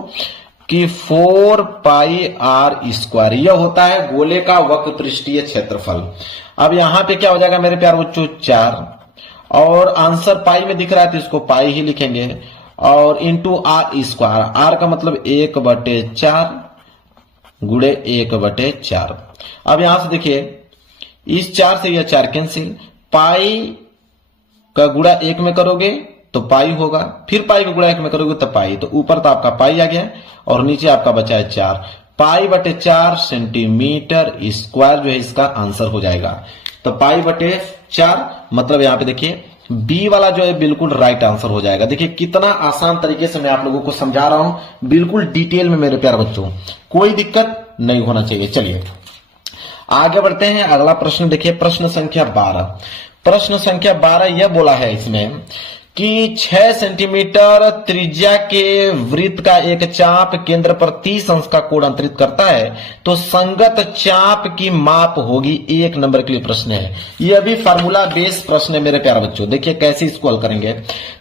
कि 4πr², यह होता है गोले का वक्र पृष्ठीय क्षेत्रफल। अब यहां पे क्या हो जाएगा मेरे प्यार बच्चों 4, और आंसर पाई में दिख रहा है तो इसको पाई ही लिखेंगे, और इंटू r², आर का मतलब 1/4 गुणे 1/4। अब यहां से देखिए इस 4 से यह 4 कैंसिल, पाई का गुणा 1 में करोगे तो पाई होगा, फिर पाई का गुणा 1 में करोगे तो पाई, तो ऊपर तो आपका पाई आ गया और नीचे आपका बचा है 4। π/4 सेंटीमीटर स्क्वायर जो है इसका आंसर हो जाएगा। तो π/4 मतलब यहां पे देखिए बी वाला जो है बिल्कुल राइट आंसर हो जाएगा। देखिए कितना आसान तरीके से मैं आप लोगों को समझा रहा हूं, बिल्कुल डिटेल में मेरे प्यारे बच्चों, कोई दिक्कत नहीं होना चाहिए। चलिए आगे बढ़ते हैं। अगला प्रश्न देखिए, प्रश्न संख्या 12। प्रश्न संख्या 12 यह बोला है इसमें कि 6 सेंटीमीटर त्रिज्या के वृत्त का एक चाप केंद्र पर 30 अंश का कोण अंतरित करता है, तो संगत चाप की माप होगी। 1 नंबर के लिए प्रश्न है। यह भी फार्मूला बेस्ड प्रश्न है मेरे प्यारे बच्चों। देखिए कैसे इसको हल करेंगे।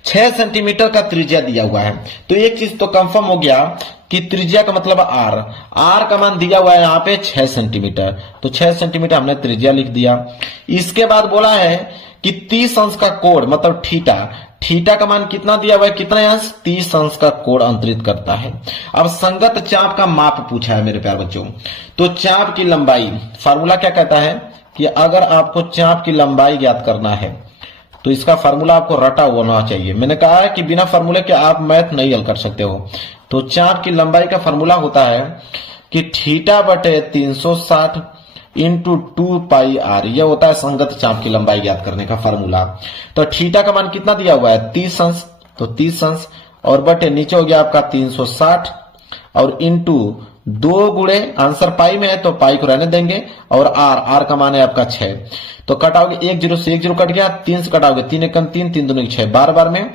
6 सेंटीमीटर का त्रिज्या दिया हुआ है, तो एक चीज तो कंफर्म हो गया कि त्रिज्या का मतलब आर का मान दिया हुआ है यहाँ पे 6 सेंटीमीटर, तो 6 सेंटीमीटर हमने त्रिज्या लिख दिया। इसके बाद बोला है कि 30 अंश का कोण मतलब थीटा का मान कितना दिया हुआ है, कितना अंश, 30 अंश का कोण अंतरित करता है। अब संगत चाप का माप पूछा है मेरे प्यारे बच्चों, तो चाप की लंबाई, फार्मूला क्या कहता है कि अगर आपको चाप की लंबाई ज्ञात करना है तो इसका फार्मूला आपको रटा होना चाहिए। मैंने कहा है कि बिना फार्मूले के आप मैथ नहीं हल कर सकते हो। तो चाप की लंबाई का फार्मूला होता है कि θ/360 इंटू 2πr, यह होता है संगत चाप की लंबाई ज्ञात करने का फार्मूला। तो थीटा का मान कितना दिया हुआ है 30 अंश, तो 30 अंश और बटे नीचे हो गया आपका 360 और इंटू 2 गुणे आंसर पाई में है तो पाई को रहने देंगे, और आर का मान है आपका 6। तो कटाओगे 1 0 से 1 0 कट गया, 3 से कटाओगे 3 1 3 3 दूनी 6 12 बार में।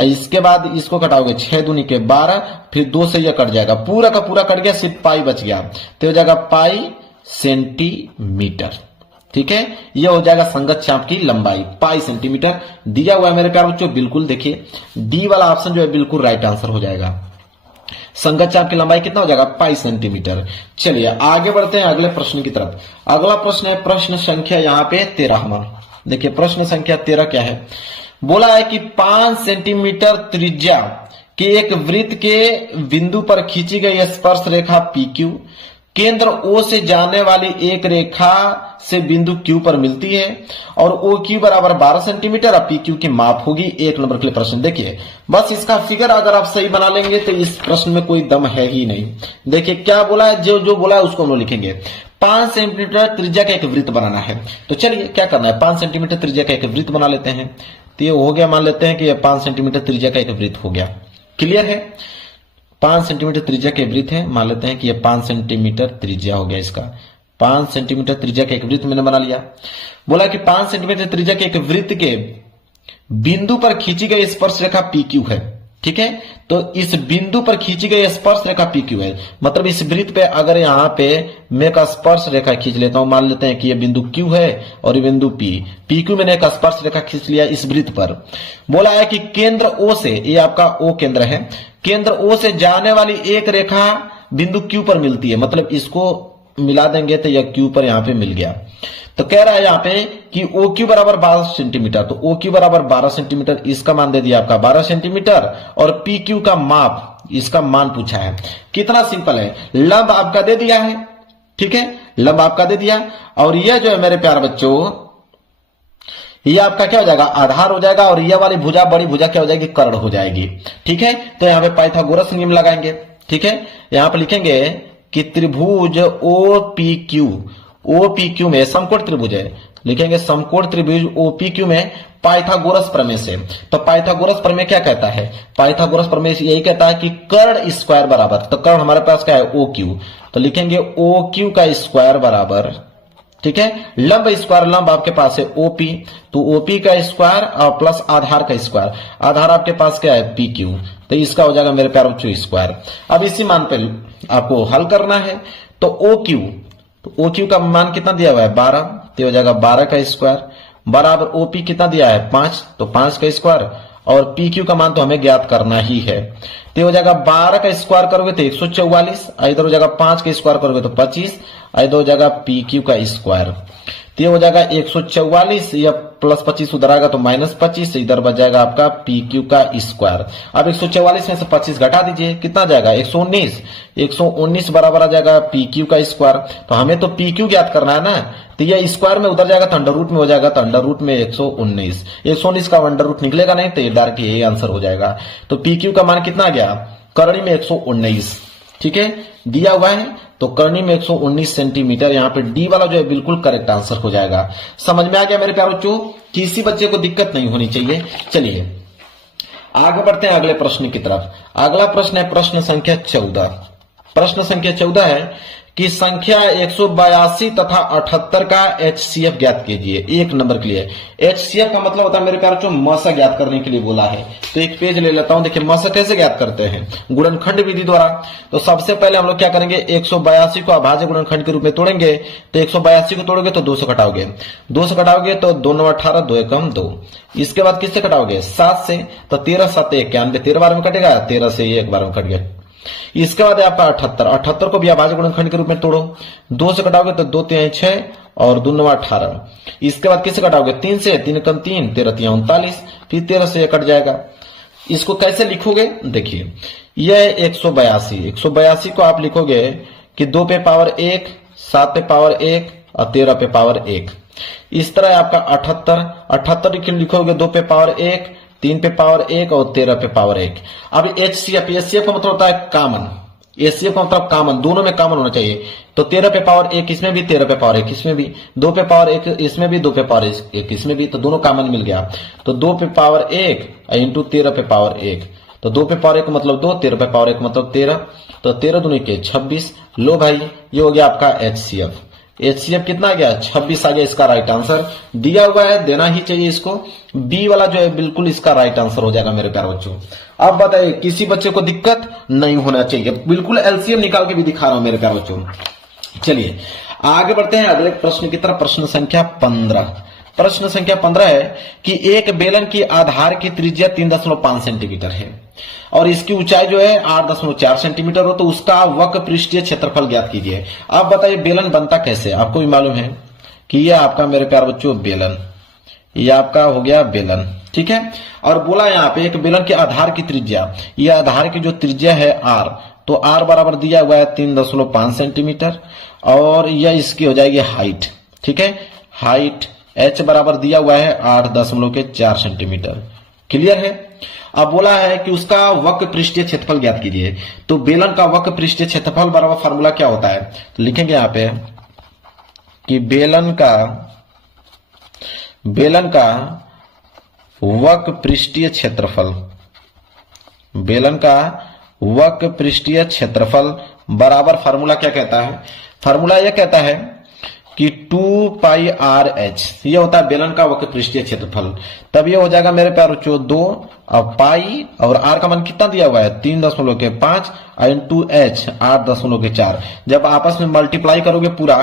इसके बाद इसको कटाओगे 6 दूनी के 12, फिर 2 से यह कट जाएगा, पूरा का पूरा कट गया, सिर्फ पाई बच गया, तो हो जाएगा पाई सेंटीमीटर। ठीक है, यह हो जाएगा संगत चाप की लंबाई पाई सेंटीमीटर। दिया हुआ है मेरे प्यारे बच्चों, बिल्कुल देखिए डी वाला ऑप्शन जो है बिल्कुल राइट आंसर हो जाएगा। संगत चाप की लंबाई कितना हो जाएगा? पाई सेंटीमीटर। चलिए आगे बढ़ते हैं अगले प्रश्न की तरफ। अगला प्रश्न है प्रश्न संख्या यहाँ पे 13वां। देखिए प्रश्न संख्या 13 क्या है, बोला है कि 5 सेंटीमीटर त्रिज्या के एक वृत्त के बिंदु पर खींची गई स्पर्श रेखा PQ केंद्र O से जाने वाली एक रेखा से बिंदु Q पर मिलती है, और OQ बराबर 12 सेंटीमीटर और PQ की माप होगी। 1 नंबर के लिए प्रश्न। देखिए बस इसका फिगर अगर आप सही बना लेंगे तो इस प्रश्न में कोई दम है ही नहीं। देखिए क्या बोला है, जो बोला है उसको हम लोग लिखेंगे। 5 सेंटीमीटर त्रिज्या का एक वृत्त बनाना है, तो चलिए क्या करना है, 5 सेंटीमीटर त्रिज्या का एक वृत्त बना लेते हैं। तो ये हो गया, मान लेते हैं कि ये 5 सेंटीमीटर त्रिज्या का एक वृत्त हो गया। क्लियर है, 5 सेंटीमीटर त्रिज्या के वृत्त है, मान लेते हैं कि ये 5 सेंटीमीटर त्रिज्या हो गया इसका। 5 सेंटीमीटर त्रिज्या का एक वृत्त मैंने बना लिया। बोला कि 5 सेंटीमीटर त्रिज्या के एक वृत्त के बिंदु पर खींची गई स्पर्श रेखा PQ है। ठीक है, तो इस बिंदु पर खींची गई स्पर्श रेखा PQ है, मतलब इस वृत्त पे अगर यहाँ पे मैं एक स्पर्श रेखा खींच लेता हूं, मान लेते हैं कि ये बिंदु Q है और ये बिंदु P, PQ मैंने एक स्पर्श रेखा खींच लिया इस वृत्त पर। बोला है कि केंद्र O से, ये आपका O केंद्र है, केंद्र O से जाने वाली एक रेखा बिंदु Q पर मिलती है, मतलब इसको मिला देंगे तो यह Q पर यहाँ पे मिल गया। तो कह रहा है यहाँ पे कि OQ बराबर 12 सेंटीमीटर, तो OQ बराबर 12 सेंटीमीटर, इसका मान दे दिया आपका 12 सेंटीमीटर, और PQ का माप, इसका मान पूछा है। कितना सिंपल है, लंब आपका दे दिया है। ठीक है, लंब आपका दे दिया, और यह जो है मेरे प्यारे बच्चों, यह आपका क्या हो जाएगा, आधार हो जाएगा, और यह वाली भुजा, बड़ी भुजा क्या हो जाएगी, कर्ण हो जाएगी। ठीक है, तो यहाँ पे पाइथागोरस नियम लगाएंगे। ठीक है, यहां पे लिखेंगे कि त्रिभुज OPQ में समकोण त्रिभुज है, लिखेंगे समकोण त्रिभुज OPQ में पाइथागोरस प्रमेय से। तो पाइथागोरस प्रमेय क्या कहता है, पाइथागोरस प्रमेय यही कहता है कि कर्ण स्क्वायर बराबर, तो कर्ण हमारे पास क्या है OQ, तो लिखेंगे OQ का स्क्वायर बराबर, ठीक है, लंब स्क्वायर, लंब आपके पास है OP, तो OP का स्क्वायर और प्लस आधार का स्क्वायर, आधार आपके पास क्या है PQ, तो इसका हो जाएगा मेरे प्यारे बच्चों स्क्वायर। अब इसी मान पे आपको हल करना है, तो OQ का मान कितना दिया हुआ है 12, तो हो जाएगा 12 का स्क्वायर बराबर OP कितना दिया है 5, तो 5 का स्क्वायर, और PQ का मान तो हमें ज्ञात करना ही है, तो हो जाएगा 12 का स्क्वायर करोगे तो 144, इधर हो जाएगा 5 का स्क्वायर करोगे तो 25, इधर हो जाएगा PQ का स्क्वायर, तो हो जाएगा 144 या प्लस 25 उधर आएगा तो माइनस 25, इधर बच जाएगा आपका PQ का स्क्वायर। अब 144 में से 25 घटा दीजिए, कितना जाएगा 119 बराबर आ जाएगा PQ का स्क्वायर। तो हमें तो PQ ज्ञात करना है ना, तो ये स्क्वायर में उधर जाएगा तो अंडर रूट में हो जाएगा, तो अंडर रूट में 119 का अंडर रूट निकलेगा नहीं, तो ये डायरेक्ट यही आंसर हो जाएगा। तो PQ का मान कितना आ गया, करणी में 119, ठीक है, दिया हुआ है, तो करनी में 119 सेंटीमीटर, यहाँ पे डी वाला जो है बिल्कुल करेक्ट आंसर हो जाएगा। समझ में आ गया मेरे प्यारे बच्चों, किसी बच्चे को दिक्कत नहीं होनी चाहिए। चलिए आगे बढ़ते हैं अगले प्रश्न की तरफ। अगला प्रश्न है प्रश्न संख्या 14। प्रश्न संख्या 14 है कि संख्या 182 तथा 78 का HCF ज्ञात कीजिए। 1 नंबर के लिए HCF का मतलब होता है मेरे प्यारे बच्चों मसा ज्ञात करने के लिए बोला है। तो एक पेज ले लेता हूं, देखिए मसा कैसे ज्ञात करते हैं, गुणनखंड विधि द्वारा। तो सबसे पहले हम लोग क्या करेंगे, 182 को अभाज्य गुणनखंड के रूप में तोड़ेंगे। तो 182 को तोड़ोगे तो 2 से कटाओगे, 2 से कटाओगे तो 2 9 18, 2 एकम 2। इसके बाद किससे कटाओगे, 7 से, तो 13 7 91, 13 बार में कटेगा, 13 से 1 बार में कट गया। इसके बाद है आपका 78 को भी अभाज्य गुणनखंड के रूप में तोड़ो, 2 से कटाओगे तो 2 3 6 और 2 9 18। इसके बाद किससे कटाओगे, 3 से, 3 कम 3, 13 3 39, फिर 13 से कट जाएगा। इसको कैसे लिखोगे, देखिए यह 182 को आप लिखोगे कि 2 पे पावर 1, 7 पे पावर 1 और 13 पे पावर 1। इस तरह आपका 78 लिखोगे 2 पे पावर 1, 3 पे पावर 1 और 13 पे पावर 1। अब HCF का मतलब होता है कॉमन, HCF का मतलब कॉमन, दोनों में कॉमन होना चाहिए। तो 13 पे पावर 1 इसमें भी, 13 पे पावर 1 इसमें भी, 2 पे पावर 1 इसमें भी, 2 पे पावर 1 इसमें भी, तो दोनों कॉमन मिल गया। तो 2 पे पावर 1 इंटू 13 पे पावर 1, तो 2 पे पावर 1 मतलब 2, 13 पे पावर 1 मतलब 13, तो 13 दूनी के 26। लो भाई ये हो गया आपका HCF। HCF कितना आ गया 26 आ गया इसका राइट आंसर। दिया हुआ है देना ही चाहिए इसको। बी वाला जो है बिल्कुल इसका राइट आंसर हो जाएगा मेरे प्यारे बच्चों। अब बताइए किसी बच्चे को दिक्कत नहीं होना चाहिए, बिल्कुल LCM निकाल के भी दिखा रहा हूं मेरे प्यारे बच्चों। चलिए आगे बढ़ते हैं अगले प्रश्न की तरफ। प्रश्न संख्या 15। प्रश्न संख्या 15 है कि एक बेलन की आधार की त्रिज्या 3.5 सेंटीमीटर है और इसकी ऊंचाई जो है 8.4 सेंटीमीटर हो, तो उसका वक्र पृष्ठीय क्षेत्रफल ज्ञात कीजिए। आप बताइए बेलन बनता कैसे, आपको भी मालूम है कि ये आपका मेरे प्यारे बच्चों बेलन, ये आपका हो गया बेलन, ठीक है। और बोला यहाँ पे एक बेलन के आधार की त्रिज्या, ये आधार की जो त्रिज्या है R, तो R बराबर दिया हुआ है 3.5 सेंटीमीटर और यह इसकी हो जाएगी हाइट, ठीक है। हाइट H बराबर दिया हुआ है 8.4 सेंटीमीटर। क्लियर है। अब बोला है कि उसका वक्र पृष्ठीय क्षेत्रफल ज्ञात कीजिए। तो बेलन का वक्र पृष्ठीय क्षेत्रफल बराबर फार्मूला क्या होता है, तो लिखेंगे यहां पे कि बेलन का वक्र पृष्ठीय क्षेत्रफल, बेलन का वक्र पृष्ठीय क्षेत्रफल बराबर फार्मूला क्या कहता है, फार्मूला यह कहता है कि 2πRH, ये होता है बेलन का वक्र पृष्ठीय क्षेत्रफल। तब ये हो जाएगा मेरे प्यारे बच्चों 2 और पाई और R का मान कितना दिया हुआ है 3.5 इंटू H 8.4। जब आपस में मल्टीप्लाई करोगे पूरा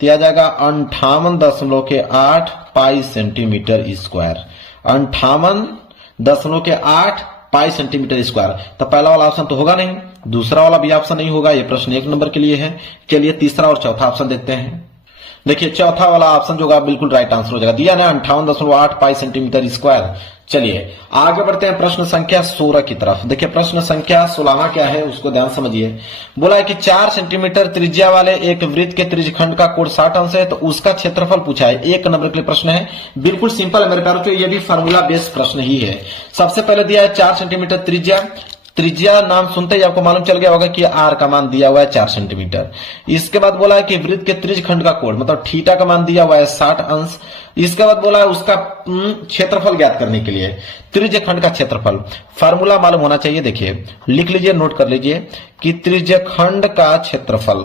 तो आ जाएगा 58.8 पाई सेंटीमीटर स्क्वायर, 58.8 पाई सेंटीमीटर स्क्वायर। तो पहला वाला ऑप्शन तो होगा नहीं, दूसरा वाला भी ऑप्शन नहीं होगा, ये प्रश्न 1 नंबर के लिए है। चलिए तीसरा और चौथा ऑप्शन देखते हैं। देखिए चौथा वाला ऑप्शन जो बिल्कुल राइट आंसर हो जाएगा, दिया ना 58.8 पाई सेंटीमीटर स्क्वायर। चलिए आगे बढ़ते हैं प्रश्न संख्या 16 की तरफ। देखिए प्रश्न संख्या 16 क्या है उसको ध्यान समझिए। बोला है कि 4 सेंटीमीटर त्रिज्या वाले एक वृत्त के त्रिज्यखंड का कोण 60 अंश है, तो उसका क्षेत्रफल पूछा है। 1 नंबर के लिए प्रश्न है, बिल्कुल सिंपल है मेरे प्यारों, तो ये भी फार्मूला बेस्ड प्रश्न ही है। सबसे पहले दिया है 4 सेंटीमीटर त्रिज्या नाम सुनते ही आपको मालूम चल गया होगा कि R का मान दिया हुआ है 4 सेंटीमीटर। इसके बाद बोला है कि वृत्त के त्रिज्यखंड का कोण मतलब थीटा का मान दिया हुआ है 60 अंश। इसके बाद बोला है उसका क्षेत्रफल ज्ञात करने के लिए त्रिज्यखंड का क्षेत्रफल, फार्मूला मालूम होना चाहिए। देखिए लिख लीजिए, नोट कर लीजिए कि त्रिज्यखंड का क्षेत्रफल,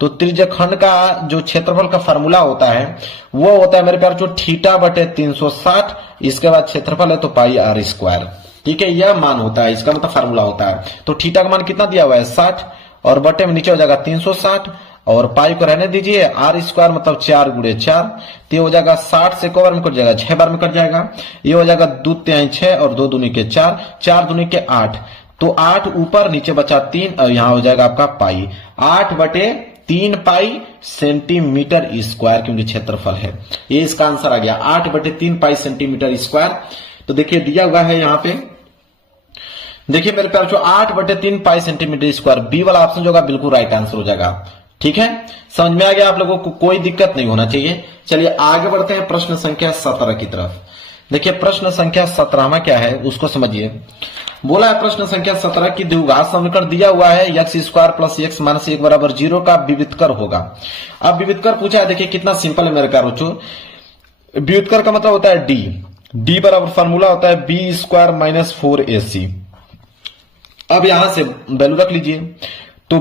तो त्रिज्यखंड का जो क्षेत्रफल का फार्मूला होता है वो होता है मेरे प्यार जो थीटा बटे 360, इसके बाद क्षेत्रफल है तो पाई R स्क्वायर, ठीक है। यह मान होता है, इसका मतलब फार्मूला होता है। तो थीटा का मान कितना दिया हुआ है 60 और बटे में नीचे हो जाएगा 360 और पाई को रहने दीजिए, R स्क्वायर मतलब 4 गुणे 4, तो हो जाएगा 60 से कवर में कट जाएगा 6 बार में कट जाएगा, ये हो जाएगा 2 तिहाई 6 और 2 दूनी के 4, 4 दूनी के 8, तो 8 ऊपर नीचे बचा 3 और यहां हो जाएगा आपका पाई 8 बटे 3 पाई सेंटीमीटर स्क्वायर, क्योंकि क्षेत्रफल है। ये इसका आंसर आ गया 8 बटे 3 पाई सेंटीमीटर स्क्वायर। तो देखिए दिया हुआ है यहां पे, देखिए मेरे प्यार जो 8 बटे 3 पाई सेंटीमीटर स्क्वायर, बी वाला ऑप्शन जो होगा बिल्कुल राइट आंसर हो जाएगा। ठीक है, समझ में आ गया आप लोगों को, कोई दिक्कत नहीं होना चाहिए। चलिए आगे बढ़ते हैं प्रश्न संख्या 17 की तरफ। देखिए प्रश्न संख्या 17 क्या है उसको समझिए। बोला है प्रश्न संख्या 17 की द्विघात समीकरण दिया हुआ है x square plus x minus 1 बराबर 0 का विविधकर होगा। अब विविधकर पूछा है, देखिए कितना सिंपल है मेरे प्यार बच्चों। विविधकर का मतलब होता है डी बराबर फॉर्मूला होता है बी स्क्वायर माइनस 4ac। अब यहां से वैल्यू रख लीजिए, तो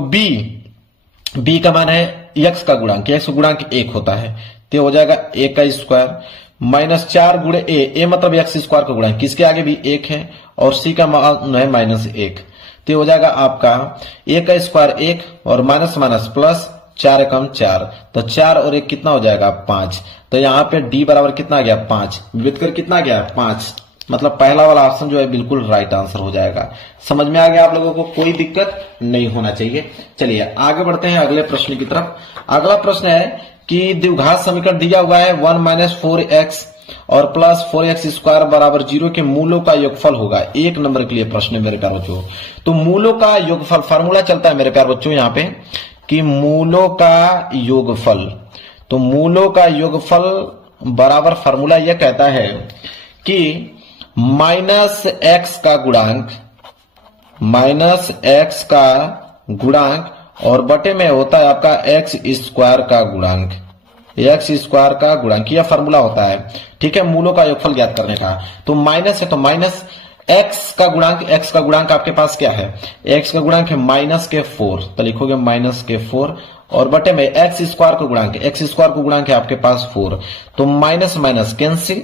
b का मान है x का गुणांक, x गुणांक 1 होता है, तो हो जाएगा a का स्क्वायर माइनस 4 गुणे a मतलब x स्क्वायर का गुणांक, किसके आगे भी 1 है, और c का मान है माइनस 1, तो हो जाएगा आपका a का स्क्वायर 1 और माइनस माइनस प्लस 4 एकम 4, तो 4 और 1 कितना हो जाएगा 5। तो यहाँ पे d बराबर कितना आ गया 5, विविधकर कितना आ गया 5, मतलब पहला वाला ऑप्शन जो है बिल्कुल राइट आंसर हो जाएगा। समझ में आ गया आप लोगों को, कोई दिक्कत नहीं होना चाहिए। चलिए आगे बढ़ते हैं अगले प्रश्न की तरफ। अगला प्रश्न है कि द्विघात समीकरण दिया हुआ है 1 माइनस 4x और प्लस 4x स्क्वायर बराबर 0 के मूलों का योगफल होगा। 1 नंबर के लिए प्रश्न है मेरे प्यार बच्चों। तो मूलों का योगफल फार्मूला चलता है मेरे प्यार बच्चों यहाँ पे कि मूलों का योगफल, तो मूलों का योगफल बराबर फार्मूला यह कहता है कि माइनस एक्स का गुणांक और बटे में होता है आपका एक्स स्क्वायर का गुणांक, यह फार्मूला होता है। ठीक है, मूलों का योगफल ज्ञात करने का। तो माइनस है तो माइनस x का गुणांक आपके पास क्या है, x का गुणांक है -4, तो लिखोगे -4 और बटे में x स्क्वायर का गुणांक है आपके पास 4, तो माइनस माइनस कैंसिल,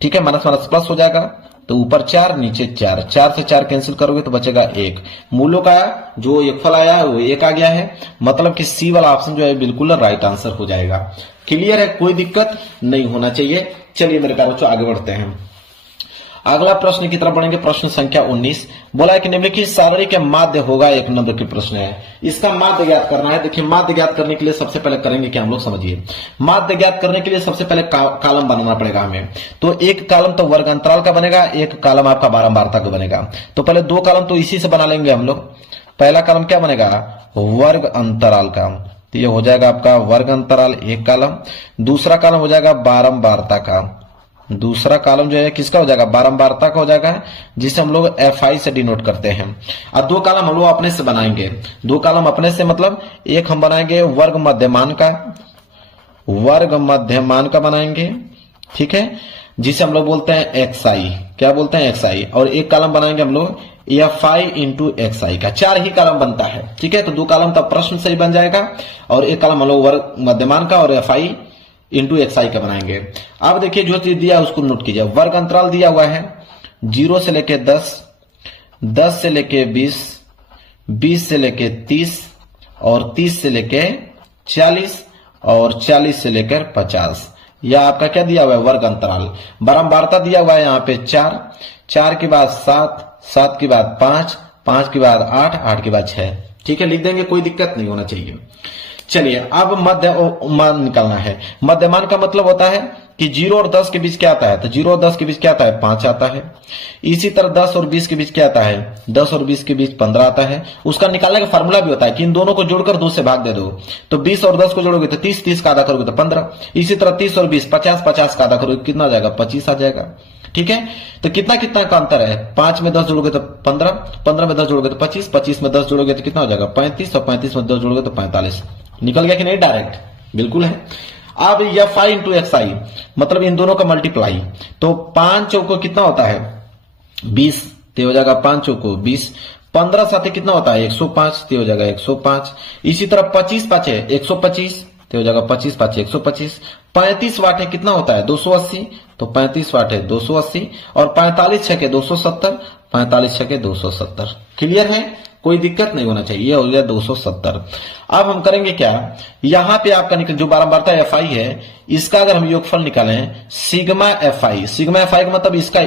ठीक है, माइनस माइनस प्लस हो जाएगा, तो ऊपर 4 नीचे 4, 4 से 4 कैंसिल करोगे तो बचेगा 1। मूलों का जो योगफल आया है वो 1 आ गया है, मतलब कि सी वाला ऑप्शन जो है बिल्कुल राइट आंसर हो जाएगा। क्लियर है, कोई दिक्कत नहीं होना चाहिए। चलिए मेरे प्यारे बच्चों आगे बढ़ते हैं, अगला प्रश्न की तरफ बढ़ेंगे। प्रश्न संख्या 19 बोला है कि निम्नलिखित सारणी के माध्य होगा, 1 नंबर के प्रश्न है, इसका माध्य ज्ञात करना है। देखिए माध्य ज्ञात करने के लिए सबसे पहले करेंगे क्या हम लोग, समझिए। माध्य ज्ञात करने के लिए सबसे पहले कॉलम बनाना पड़ेगा हमें, तो एक कॉलम तो वर्ग अंतराल का बनेगा, एक कॉलम आपका बारंबारता का बनेगा। तो पहले 2 कॉलम तो इसी से बना लेंगे हम लोग। पहला कॉलम क्या बनेगा, वर्ग अंतराल का, तो ये हो जाएगा आपका वर्ग अंतराल एक कॉलम। दूसरा कॉलम हो जाएगा बारंबारता का, दूसरा कॉलम जो है किसका हो जाएगा, बारंबारता का हो जाएगा, जिसे हम लोग FI से डिनोट करते हैं। अब 2 कॉलम हम लोग अपने से बनाएंगे, 2 कॉलम अपने से मतलब एक हम बनाएंगे वर्ग मध्यमान का बनाएंगे, ठीक है, जिसे हम लोग बोलते हैं XI, क्या बोलते हैं XI, और एक कॉलम बनाएंगे हम लोग FI इंटू XI का, 4 ही कॉलम बनता है, ठीक है। तो 2 कॉलम तब प्रश्न से ही बन जाएगा, और एक कॉलम हम लोग वर्ग मध्यमान का और FI इंटू XI का बनाएंगे। अब देखिए जो चीज दिया उसको नोट कीजिए। वर्ग अंतराल दिया हुआ है 0 से लेके 10, 10 से लेके 20, 20 से लेके 30 और 30 से लेके 40 और 40 से लेकर 50। यह आपका क्या दिया हुआ है, वर्ग अंतराल। बारंबारता दिया हुआ है यहाँ पे 4, 4 के बाद 7, 7 के बाद 5, 5 के बाद 8, 8 के बाद 6, ठीक है, लिख देंगे, कोई दिक्कत नहीं होना चाहिए। चलिए अब मध्यमान निकालना है। मध्यमान का मतलब होता है कि 0 और 10 के बीच क्या आता है, तो 0 और 10 के बीच क्या आता है, 5 आता है। इसी तरह 10 और 20 के बीच क्या आता है, 10 और 20 के बीच 15 आता है। उसका निकालने का फॉर्मूला भी होता है कि इन दोनों को जोड़कर 2 से भाग दे दो, तो 20 और 10 को जोड़ोगे तो 30, 30 का आधा करोगे तो 15। इसी तरह 30 और 20, 50, 50 का आधा करोगे कितना आ जाएगा, 25 आ जाएगा, ठीक है। तो कितना कितना का अंतर है, 5 में 10 जोड़ोगे तो 15, 15 में 10 जोड़ोगे तो 25, 25 में 10 जोड़ोगे तो कितना हो जाएगा 35, और 35 में 10 जोड़ोगे तो 45। निकल गया कि नहीं, डायरेक्ट बिल्कुल है। अब FI इंटू XI मतलब इन दोनों का मल्टीप्लाई, तो 5 चौको कितना होता है 20, तो हो जाएगा 5 चौको 20, 15 साथ कितना होता है 105, तो हो जाएगा 105। इसी तरह 25 पाँचे 125, तो हो जाएगा 25 पाँचे 125। 35 वाट है कितना होता है 280, तो 35 वाट है 280, और 45 छके 270, 45 छके 270। क्लियर है, कोई दिक्कत नहीं होना चाहिए, ये हो गया 270। अब हम करेंगे क्या, यहां पे आपका निकल जो बारंबारता FI है, इसका अगर हम योगफल निकालें सिग्मा FI, सिग्मा FI का मतलब इसका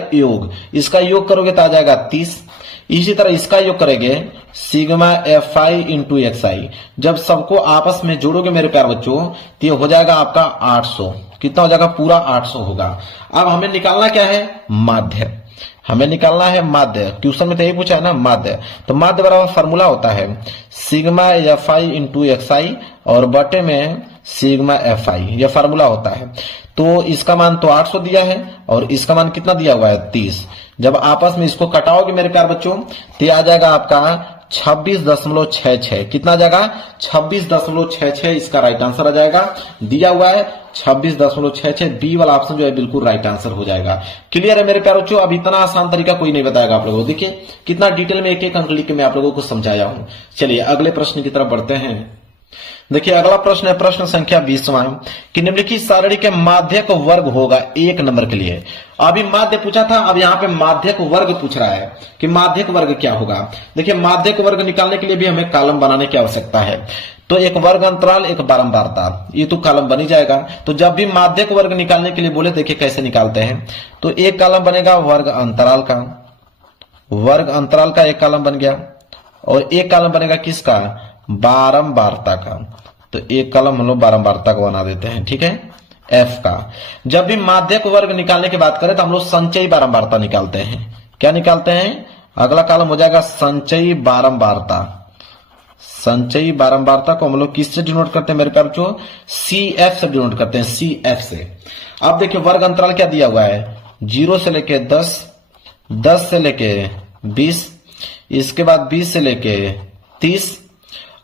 योग करोगे तो आ जाएगा 30। इसी तरह इसका योग करेंगे सिग्मा FI इंटू XI, जब सबको आपस में जोड़ोगे मेरे प्यार बच्चों तो ये हो जाएगा आपका 800। कितना हो जाएगा, पूरा 800 होगा। अब हमें निकालना क्या है, माध्य, हमें निकालना है माध्य। क्वेश्चन में तो यही पूछा है ना, माध्य। तो माध्य बराबर फॉर्मूला होता है सिग्मा FI इंटू XI और बटे में सिग्मा FI, यह फॉर्मूला होता है। तो इसका मान तो 800 दिया है और इसका मान कितना दिया हुआ है 30। जब आपस में इसको कटाओगे मेरे प्यार बच्चों तो आ जाएगा आपका 26.66। कितना आ जाएगा 26.66, इसका राइट आंसर आ जाएगा। दिया हुआ है 26.66, बी वाला ऑप्शन जो है बिल्कुल राइट आंसर हो जाएगा। क्लियर है मेरे प्यारे बच्चों, अब इतना आसान तरीका कोई नहीं बताएगा आप लोगों को। देखिए कितना डिटेल में एक एक अंक लिख के मैं आप लोगों को समझाया हूं। चलिए अगले प्रश्न की तरफ बढ़ते हैं। देखिए अगला प्रश्न है प्रश्न संख्या 20वां कि निम्नलिखित सारणी के माध्यक वर्ग होगा 1 नंबर के लिए। अभी माध्य पूछा था, अब यहाँ पे माध्यक वर्ग पूछ रहा है कि माध्यक वर्ग क्या होगा। देखिए माध्यक वर्ग निकालने के लिए भी हमें कॉलम बनाने की आवश्यकता है। तो एक वर्ग अंतराल एक बारंबारता, ये तो कॉलम बन ही जाएगा। तो जब भी माध्यक वर्ग निकालने के लिए बोले देखिए कैसे निकालते हैं। तो एक कॉलम बनेगा वर्ग अंतराल का, वर्ग अंतराल का एक कॉलम बन गया, और एक कॉलम बनेगा किसका, बारंबारता का। तो एक कॉलम हम लोग बारंबारता को बना देते हैं, ठीक है, F का। जब भी माध्यक वर्ग निकालने की बात करें तो हम लोग संचयी बारंबारता निकालते हैं। क्या निकालते हैं, अगला कॉलम हो जाएगा संचयी बारंबारता। संचयी बारंबारता को हम लोग किससे डिनोट करते हैं मेरे प्यारे बच्चों, CF से डिनोट करते हैं, CF से। अब देखिए वर्ग अंतराल क्या दिया हुआ है, 0 से लेके 10, 10 से लेके 20, इसके बाद 20 से लेके 30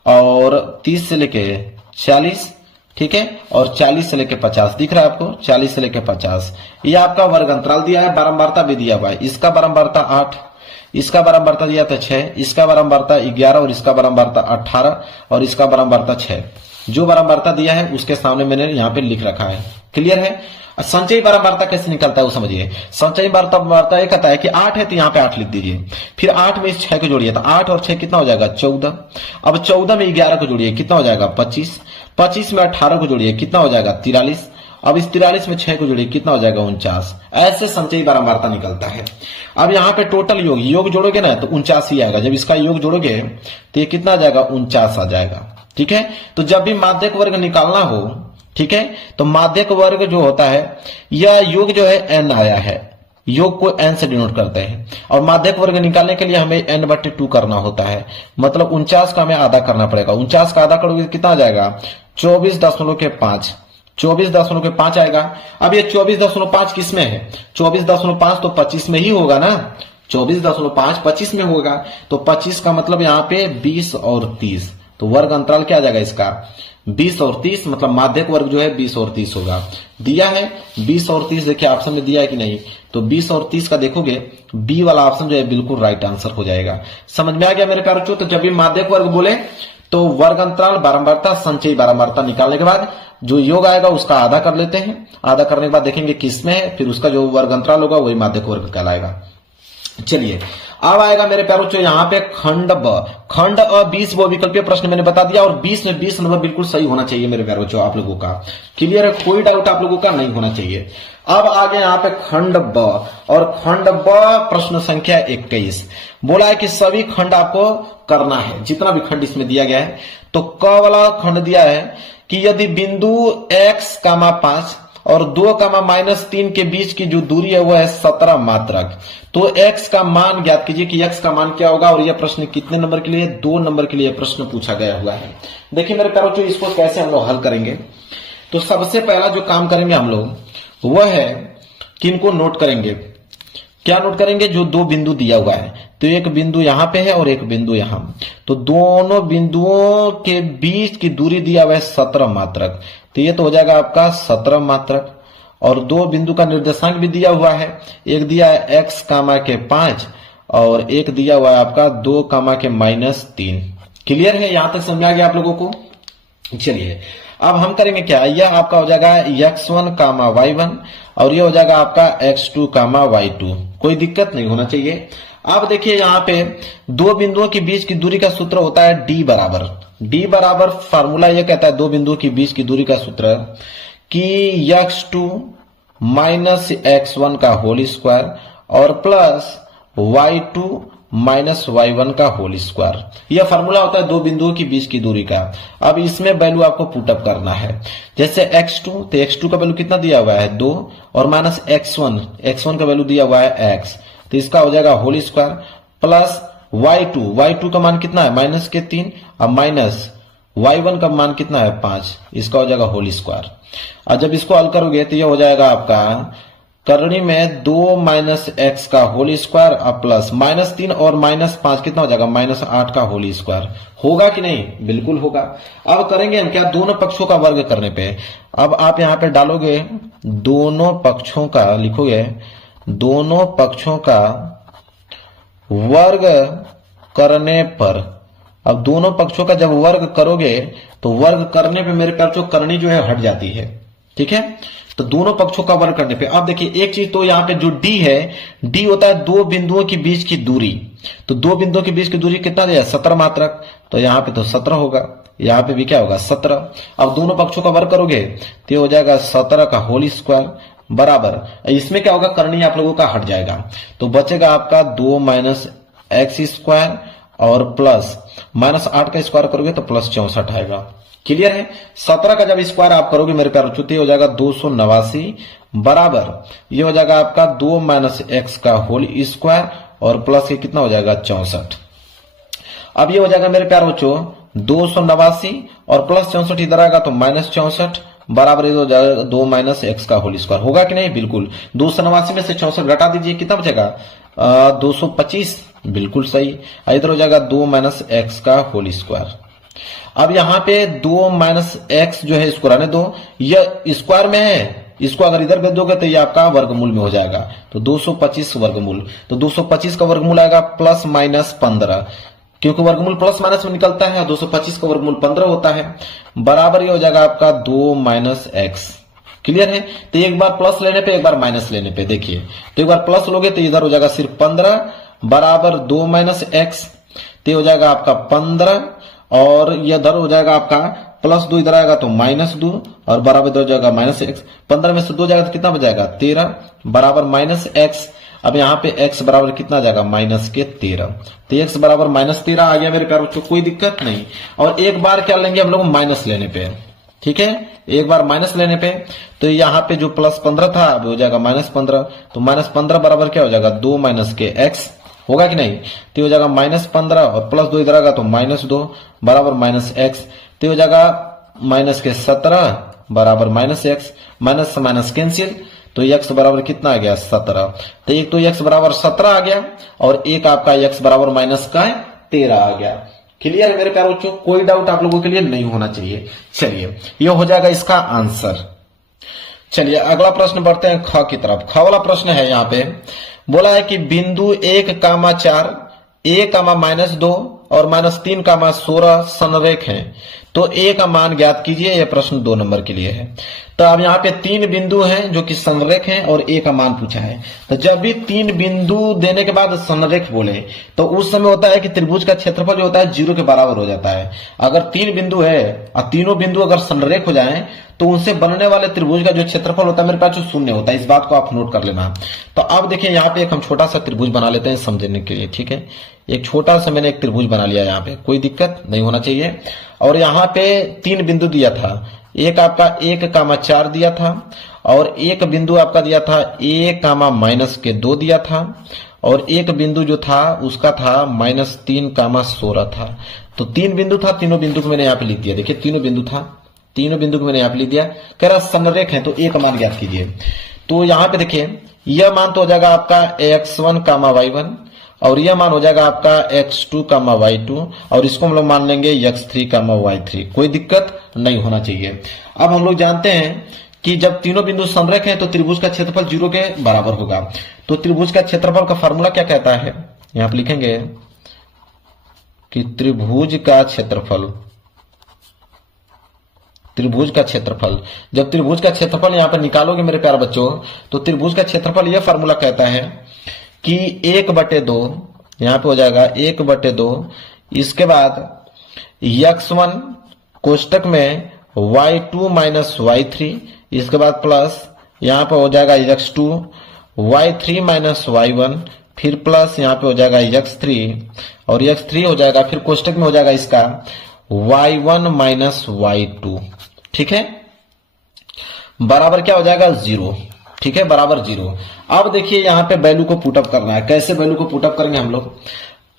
और 30 से लेके 40, ठीक है, और 40 से लेके 50 दिख रहा है आपको, 40 से लेके 50। ये आपका वर्ग अंतराल दिया है, बारंबारता भी दिया हुआ है। इसका बारंबारता 8, इसका बारंबारता दिया था 6, इसका बारंबारता 11 और इसका बारंबारता 18 और इसका बारंबारता 6। जो बारंबारता दिया है उसके सामने मैंने यहाँ पे लिख रखा है। क्लियर है। संचयी बारंबारता कैसे निकलता है वो समझिए। संचयी बारंबारता ये कहता है कि 8 है तो यहाँ पे 8 लिख दीजिए, फिर 8 में इस 6 को जोड़िए तो 8 और 6 कितना हो जाएगा 14। अब 14 में 11 को जोड़िए कितना हो जाएगा 25, 25 में 18 को जोड़िए कितना हो जाएगा 43, अब इस 43 में 6 को जोड़िए कितना हो जाएगा 49। ऐसे संचयी बारंबारता निकलता है। अब यहाँ पे टोटल योग जोड़ोगे ना तो 49 ही आएगा। जब इसका योग जोड़ोगे तो ये कितना आ जाएगा 49 आ जाएगा। ठीक है, तो जब भी माध्यक वर्ग निकालना हो, ठीक है, तो माध्यक वर्ग जो होता है या योग जो है n आया है, योग को n से डिनोट करते हैं और माध्यक वर्ग निकालने के लिए हमें n/2 करना होता है। मतलब 49 का हमें आधा करना पड़ेगा। 49 का आधा करोगे कितना आ जाएगा 24.5, 24.5 आएगा। अब ये 24.5 किस में है, 24.5 तो 25 में ही होगा ना, 24.5 25 में होगा, तो 25 का मतलब यहाँ पे 20 और 30, तो वर्ग अंतराल क्या आ जाएगा इसका 20 और 30, मतलब माध्यक वर्ग जो है 20 और 30 होगा। दिया है 20 और 30, देखिए ऑप्शन में दिया है कि नहीं, तो 20 और 30 का देखोगे बी वाला ऑप्शन जो है बिल्कुल राइट आंसर हो जाएगा। समझ में आ गया मेरे प्यारे बच्चों। तो जब भी माध्यक वर्ग बोले तो वर्ग अंतराल, बारंबारता, संचयी बारंबारता निकालने के बाद जो योग आएगा उसका आधा कर लेते हैं, आधा करने के बाद देखेंगे किस में है, फिर उसका जो वर्ग अंतराल होगा वही माध्यक वर्ग कहलाएगा। चलिए अब आएगा मेरे प्यारे बच्चों यहाँ पे खंड ब, खंड अ 20 बहुविकल्पीय प्रश्न मैंने बता दिया और 20 में 20 नंबर बिल्कुल सही होना चाहिए मेरे प्यारे बच्चों आप लोगों का। क्लियर है, कोई डाउट आप लोगों का नहीं होना चाहिए। अब आगे यहाँ पे खंड ब, और खंड ब प्रश्न संख्या 21 बोला है कि सभी खंड आपको करना है, जितना भी खंड इसमें दिया गया है। तो क वाला खंड दिया है कि यदि बिंदु x, 5 और 2, -3 के बीच की जो दूरी है वो है 17 मात्रक, तो x का मान ज्ञात कीजिए कि x का मान क्या होगा। और यह प्रश्न कितने नंबर के लिए, 2 नंबर के लिए प्रश्न पूछा गया हुआ है। देखिए मेरे प्यारे बच्चों इसको कैसे हम लोग हल करेंगे। तो सबसे पहला जो काम करेंगे हम लोग वह है कि इनको नोट करेंगे। क्या नोट करेंगे, जो 2 बिंदु दिया हुआ है, तो एक बिंदु यहां पे है और एक बिंदु यहां, तो दोनों बिंदुओं के बीच की दूरी दिया हुआ है 17 मात्रक, तो ये तो हो जाएगा आपका 17 मात्रक। और 2 बिंदु का निर्देशांक भी दिया हुआ है, एक दिया है x, 5 और एक दिया हुआ है आपका 2, -3। क्लियर है, यहां तक समझ आ गया आप लोगों को। चलिए अब हम करेंगे क्या, यह आपका हो जाएगा x1, y1 और यह हो जाएगा आपका x2, y2। कोई दिक्कत नहीं होना चाहिए। अब देखिए यहाँ पे 2 बिंदुओं के बीच की दूरी का सूत्र होता है d बराबर फार्मूला यह कहता है 2 बिंदुओं के बीच की दूरी का सूत्र कि x2 -x1 का होल स्क्वायर और प्लस y2 -y1 का होल स्क्वायर। यह फार्मूला होता है 2 बिंदुओं के बीच की दूरी का। अब इसमें वैल्यू आपको पुटअप करना है। जैसे x2, तो x2 का वैल्यू कितना दिया हुआ है 2 और -x1 का वैल्यू दिया हुआ है x, तो इसका हो जाएगा होल स्क्वायर प्लस y2 का मान कितना है -3 और माइनस y1 का मान कितना है 5, इसका हो जाएगा होल स्क्वायर। और जब इसको हल करोगे तो यह हो जाएगा आपका करनी में 2 x का होल स्क्वायर और प्लस -3 और -5 कितना हो जाएगा -8 का होल स्क्वायर। होगा कि नहीं, बिल्कुल होगा। अब करेंगे हम क्या, दोनों पक्षों का वर्ग करने पे। अब आप यहां पे डालोगे दोनों पक्षों का, लिखोगे दोनों पक्षों का वर्ग करने पर। अब दोनों पक्षों का जब वर्ग करोगे तो वर्ग करने पे मेरे प्यारे करनी जो है हट जाती है। ठीक है, तो दोनों पक्षों का वर्ग करने पे अब देखिए एक चीज, तो यहाँ पे जो d है, d होता है 2 बिंदुओं के बीच की दूरी, तो 2 बिंदुओं के बीच की दूरी कितना दिया 17 मात्रक, तो यहाँ पे तो 17 होगा, यहाँ पे भी क्या होगा 17। अब दोनों पक्षों का वर्ग करोगे तो हो जाएगा 17 का होल स्क्वायर बराबर, इसमें क्या होगा करनी आप लोगों का हट जाएगा, तो बचेगा आपका 2 x स्क्वायर और प्लस -8 का स्क्वायर करोगे तो प्लस 64 आएगा। क्लियर है, 17 का जब स्क्वायर आप करोगे मेरे प्यारे बच्चों हो जाएगा 289 बराबर, ये हो जाएगा आपका 2 x का होल स्क्वायर और प्लस ये कितना हो जाएगा 64। अब ये हो जाएगा मेरे प्यारे बच्चों 289 और प्लस 64 इधर आएगा तो -64 बराबर ये हो जाएगा 2 x का होल स्क्वायर। होगा कि नहीं, बिल्कुल। 289 में से 64 घटा दीजिए, कितना बचेगा 225, बिल्कुल सही। इधर हो जाएगा 2 x का होल स्क्वायर। अब यहाँ पे 2 माइनस एक्स जो है इसको रहने दो, यह स्क्वायर में है, इसको अगर इधर भेज दोगे तो ये आपका वर्गमूल में हो जाएगा, तो 225 वर्गमूल, तो 225 का वर्गमूल आएगा प्लस माइनस 15, क्योंकि वर्गमूल प्लस माइनस में निकलता है, 225 का वर्गमूल 15 होता है, बराबर ये हो जाएगा आपका 2 माइनस एक्स। क्लियर है? तो एक बार प्लस लेने पे एक बार माइनस लेने पे देखिए, तो एक बार प्लस लोगे तो इधर हो जाएगा सिर्फ 15 बराबर 2 माइनस एक्स, तो हो जाएगा आपका 15 और ये इधर हो जाएगा आपका प्लस 2 इधर आएगा तो माइनस 2 और बराबर इधर हो जाएगा माइनस एक्स। 15 में से 2 जाएगा तो कितना बचाएगा 13 बराबर माइनस एक्स। अब यहाँ पे x बराबर कितना जाएगा माइनस के 13, तो x बराबर माइनस 13 आ गया मेरे प्यारे बच्चों, कोई दिक्कत नहीं। और एक बार क्या लेंगे हम लोग माइनस लेने पे, ठीक है, एक बार माइनस लेने पे, तो यहाँ पे जो प्लस 15 था अब हो जाएगा माइनस 15, तो माइनस 15 बराबर क्या हो जाएगा 2 माइनस के x, होगा कि नहीं, तो हो जाएगा माइनस 15 और प्लस 2 इधर आएगा तो माइनस 2 बराबर माइनस x, तो हो जाएगा माइनस के 17 बराबर माइनस x, माइनस से माइनस कैंसिल, तो x बराबर कितना आ गया 17, तो एक तो x बराबर 17 आ गया और एक आपका x बराबर माइनस का 13 आ गया। क्लियर है मेरे प्यारे बच्चों, कोई डाउट आप लोगों के लिए नहीं होना चाहिए। चलिए ये हो जाएगा इसका आंसर। चलिए अगला प्रश्न बढ़ते हैं ख की तरफ। ख वाला प्रश्न है, यहाँ पे बोला है कि बिंदु 1,4 a,-2 और -3, 16 संरेख हैं, तो a का मान ज्ञात कीजिए। यह प्रश्न 2 नंबर के लिए है। तो अब यहाँ पे 3 बिंदु हैं जो कि संरेख हैं और a का मान पूछा है। तो जब भी 3 बिंदु देने के बाद संरेख बोले तो उस समय होता है कि त्रिभुज का क्षेत्रफल जो होता है 0 के बराबर हो जाता है। अगर 3 बिंदु है और तीनों बिंदु अगर संरेख हो जाएं तो उनसे बनने वाले त्रिभुज का जो क्षेत्रफल होता है मेरे पास जो 0 होता है। इस बात को आप नोट कर लेना। तो अब देखिए यहाँ पे एक हम छोटा सा त्रिभुज बना लेते हैं समझने के लिए, ठीक है। एक छोटा सा मैंने एक त्रिभुज बना लिया, यहाँ पे कोई दिक्कत नहीं होना चाहिए। और यहाँ पे 3 बिंदु दिया था, एक आपका 1,4 दिया था और एक बिंदु आपका दिया था a,-2 दिया था और एक बिंदु जो था उसका था -3, 16 था। तो 3 बिंदु था, तीनों बिंदु को मैंने यहाँ पे लिख दिया। देखिए तीनों बिंदु था, तीनों बिंदु को मैंने यहाँ पे लिख दिया। कह रहा संरेख है तो a का मान ज्ञात कीजिए। तो यहाँ पे देखिए यह मान तो हो जाएगा आपका x1, y1 और यह मान हो जाएगा आपका x2, y2 और इसको हम लोग मान लेंगे x3, y3। कोई दिक्कत नहीं होना चाहिए। अब हम लोग जानते हैं कि जब तीनों बिंदु संरेख हैं तो त्रिभुज का क्षेत्रफल 0 के बराबर होगा। तो त्रिभुज का क्षेत्रफल का फॉर्मूला क्या कहता है, यहां पर लिखेंगे कि त्रिभुज का क्षेत्रफल, त्रिभुज का क्षेत्रफल, जब त्रिभुज का क्षेत्रफल यहां पर निकालोगे मेरे प्यारे बच्चों तो त्रिभुज का क्षेत्रफल यह फॉर्मूला कहता है कि 1/2 यहां पे हो जाएगा 1/2, इसके बाद x1 कोष्टक में y2 माइनस y3, इसके बाद प्लस यहां पे हो जाएगा x2 y3 माइनस y1, फिर प्लस यहां पे हो जाएगा x3 और x3 हो जाएगा फिर कोष्टक में हो जाएगा इसका y1 माइनस y2, ठीक है, बराबर क्या हो जाएगा 0, ठीक है, बराबर 0। अब देखिए यहाँ पे वैल्यू को पुटअप करना है। कैसे वैल्यू को पुटअप करेंगे हम लोग,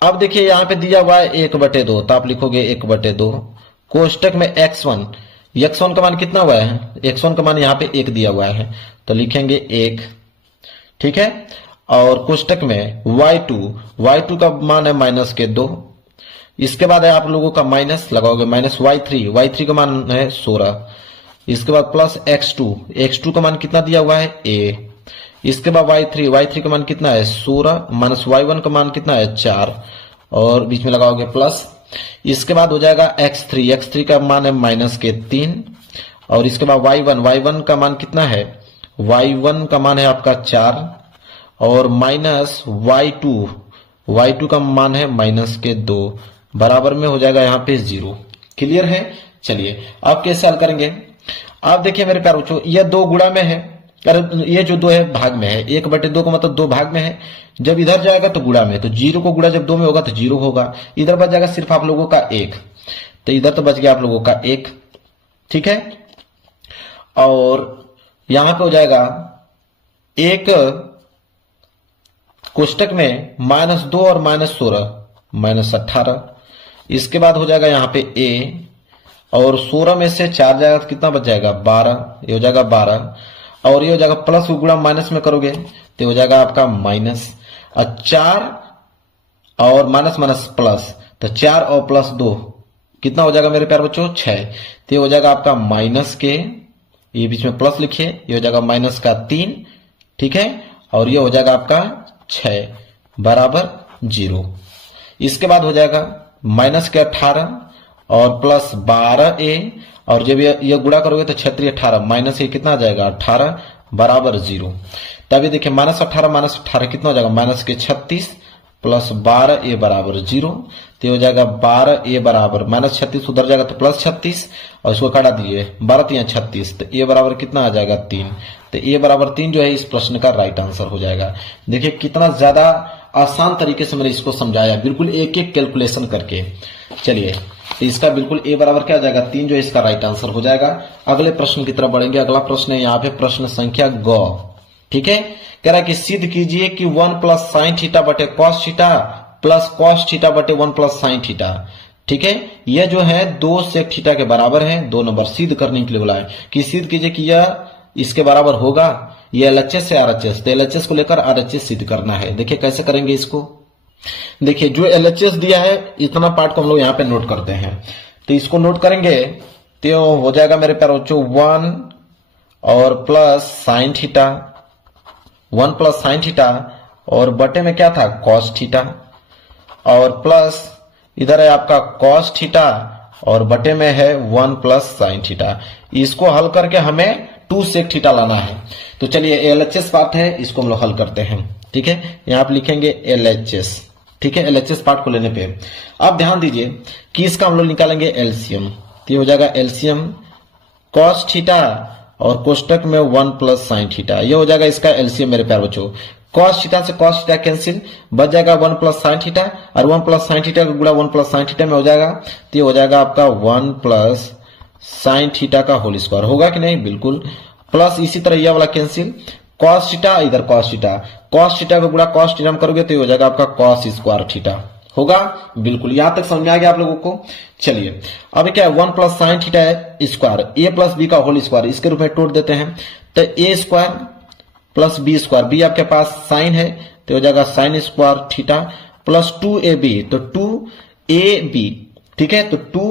अब देखिए यहाँ पे दिया हुआ है 1/2, तो आप लिखोगे 1/2 कोष्टक में x1 का मान कितना हुआ है, x1 का मान यहाँ पे 1 दिया हुआ है तो लिखेंगे 1, ठीक है, और कोष्टक में y2 का मान है -2, इसके बाद है आप लोगों का माइनस लगाओगे -y3 का मान है 16, इसके बाद प्लस x2 का मान कितना दिया हुआ है a, इसके बाद y3 का मान कितना है 16 माइनस y1 का मान कितना है 4 और बीच में लगाओगे प्लस, इसके बाद हो जाएगा x3 का मान है -3 और इसके बाद y1 का मान कितना है, y1 का मान है आपका 4 और माइनस y2 का मान है -2, बराबर में हो जाएगा यहाँ पे 0। क्लियर है। चलिए अब कैसे हल करेंगे, आप देखिए मेरे प्यारे बच्चों यह 2 गुणा में है, ये जो 2 है भाग में है, 1/2 का मतलब 2 भाग में है, जब इधर जाएगा तो गुणा में, तो 0 को गुणा जब 2 में होगा तो 0 होगा, इधर बच जाएगा सिर्फ आप लोगों का 1, तो इधर तो बच गया आप लोगों का 1, ठीक है, और यहां पे हो जाएगा 1 कोष्टक में -2 और -16 -18, इसके बाद हो जाएगा यहाँ पे a और 16 में से 4 जाएगा तो कितना बच जाएगा 12, ये हो जाएगा 12 और ये हो जाएगा प्लस को गुणा माइनस में करोगे तो हो जाएगा आपका माइनस, और 4 और माइनस प्लस, तो 4 और +2 कितना हो जाएगा मेरे प्यार बच्चों 6। तो ये हो जाएगा आपका माइनस के, ये बीच में प्लस लिखिए, ये हो जाएगा माइनस का 3, ठीक है, और ये हो जाएगा आपका 6 बराबर 0। इसके बाद हो जाएगा माइनस के 18 और प्लस 12a, और जब ये गुणा करोगे तो 6 18 माइनस ये कितना आ जाएगा 18 बराबर 0। तभी देखिए माइनस 18 कितना हो जाएगा माइनस के 36 प्लस 12a बराबर 0। तो हो जाएगा 12a बराबर माइनस 36 उधर जाएगा तो प्लस 36 और इसको काटा दिए 12 36, तो a बराबर कितना आ जाएगा 3। तो a बराबर 3 जो है इस प्रश्न का राइट आंसर हो जाएगा। देखिए कितना ज्यादा आसान तरीके से मैंने इसको समझाया, बिल्कुल एक एक कैलकुलेशन करके। चलिए तो इसका बिल्कुल a बराबर क्या आ जाएगा 3 जो है इसका राइट आंसर हो जाएगा। अगले प्रश्न की तरफ बढ़ेंगे। अगला प्रश्न है यहाँ पे प्रश्न संख्या ग, ठीक है। कह रहा है कि सिद्ध कीजिए कि 1 प्लस साइन थीटा बटे cos theta plus cos theta बटे 1 प्लस साइन थीटा, ठीक है, यह जो है 2 सेक थीटा के बराबर है। 2 नंबर सिद्ध करने के लिए बोला है कि सिद्ध कीजिए कि यह इसके बराबर होगा। यह एलएचएस से आरएचएस, तो एलएचएस को लेकर आरएचएस सिद्ध करना है। देखिए कैसे करेंगे इसको। देखिए जो एलएचएस दिया है इतना पार्ट को हम लोग यहाँ पे नोट करते हैं। तो इसको नोट करेंगे तो हो जाएगा मेरे प्यारे बच्चों 1 और plus sine theta, 1 plus sine theta और बटे में क्या था कॉस थीटा, और प्लस इधर है आपका कॉस थीटा और बटे में है 1 प्लस साइन थीटा। इसको हल करके हमें 2 सेक थीटा लाना है। तो चलिए एलएचएस पार्ट है, इसको हम लोग हल करते हैं, ठीक है। यहां पे लिखेंगे एलएचएस, ठीक है, एलएचएस पार्ट को लेने पे। अब ध्यान दीजिए कि इसका हम लोग निकालेंगे एलसीएम। तो ये हो जाएगा एलसीएम कॉस थीटा और कोष्टक में 1 प्लस साइन थीटा, ये हो जाएगा इसका एलसीएम मेरे प्यारे बच्चों। कॉस थीटा से कॉस थीटा कैंसिल, बच जाएगा 1 प्लस साइन थीटा और 1 प्लस साइन थीटा का गुणा 1 प्लस साइन थीटा में हो जाएगा। तो ये हो जाएगा आपका 1 प्लस साइन थीटा का होल स्क्वायर, होगा कि नहीं, बिल्कुल। प्लस इसी तरह यह वाला कैंसिल, कॉस थीटा इधर कॉस थीटा, कॉस थीटा का गुणा कॉस थीटा में करोगे तो ये हो जाएगा आपका कॉस स्क्वायर थीटा, होगा, बिल्कुल। यहां तक समझ में आ गया आप लोगों को। चलिए अब क्या है 1 प्लस साइन थीटा है स्क्वायर, ए प्लस बी का होल स्क्वायर, इसके रूप में तोड़ देते हैं। तो A square plus B square, B आपके पास साइन है तो हो जाएगा sine square theta plus 2ab, तो 2ab, ठीक है। तो 2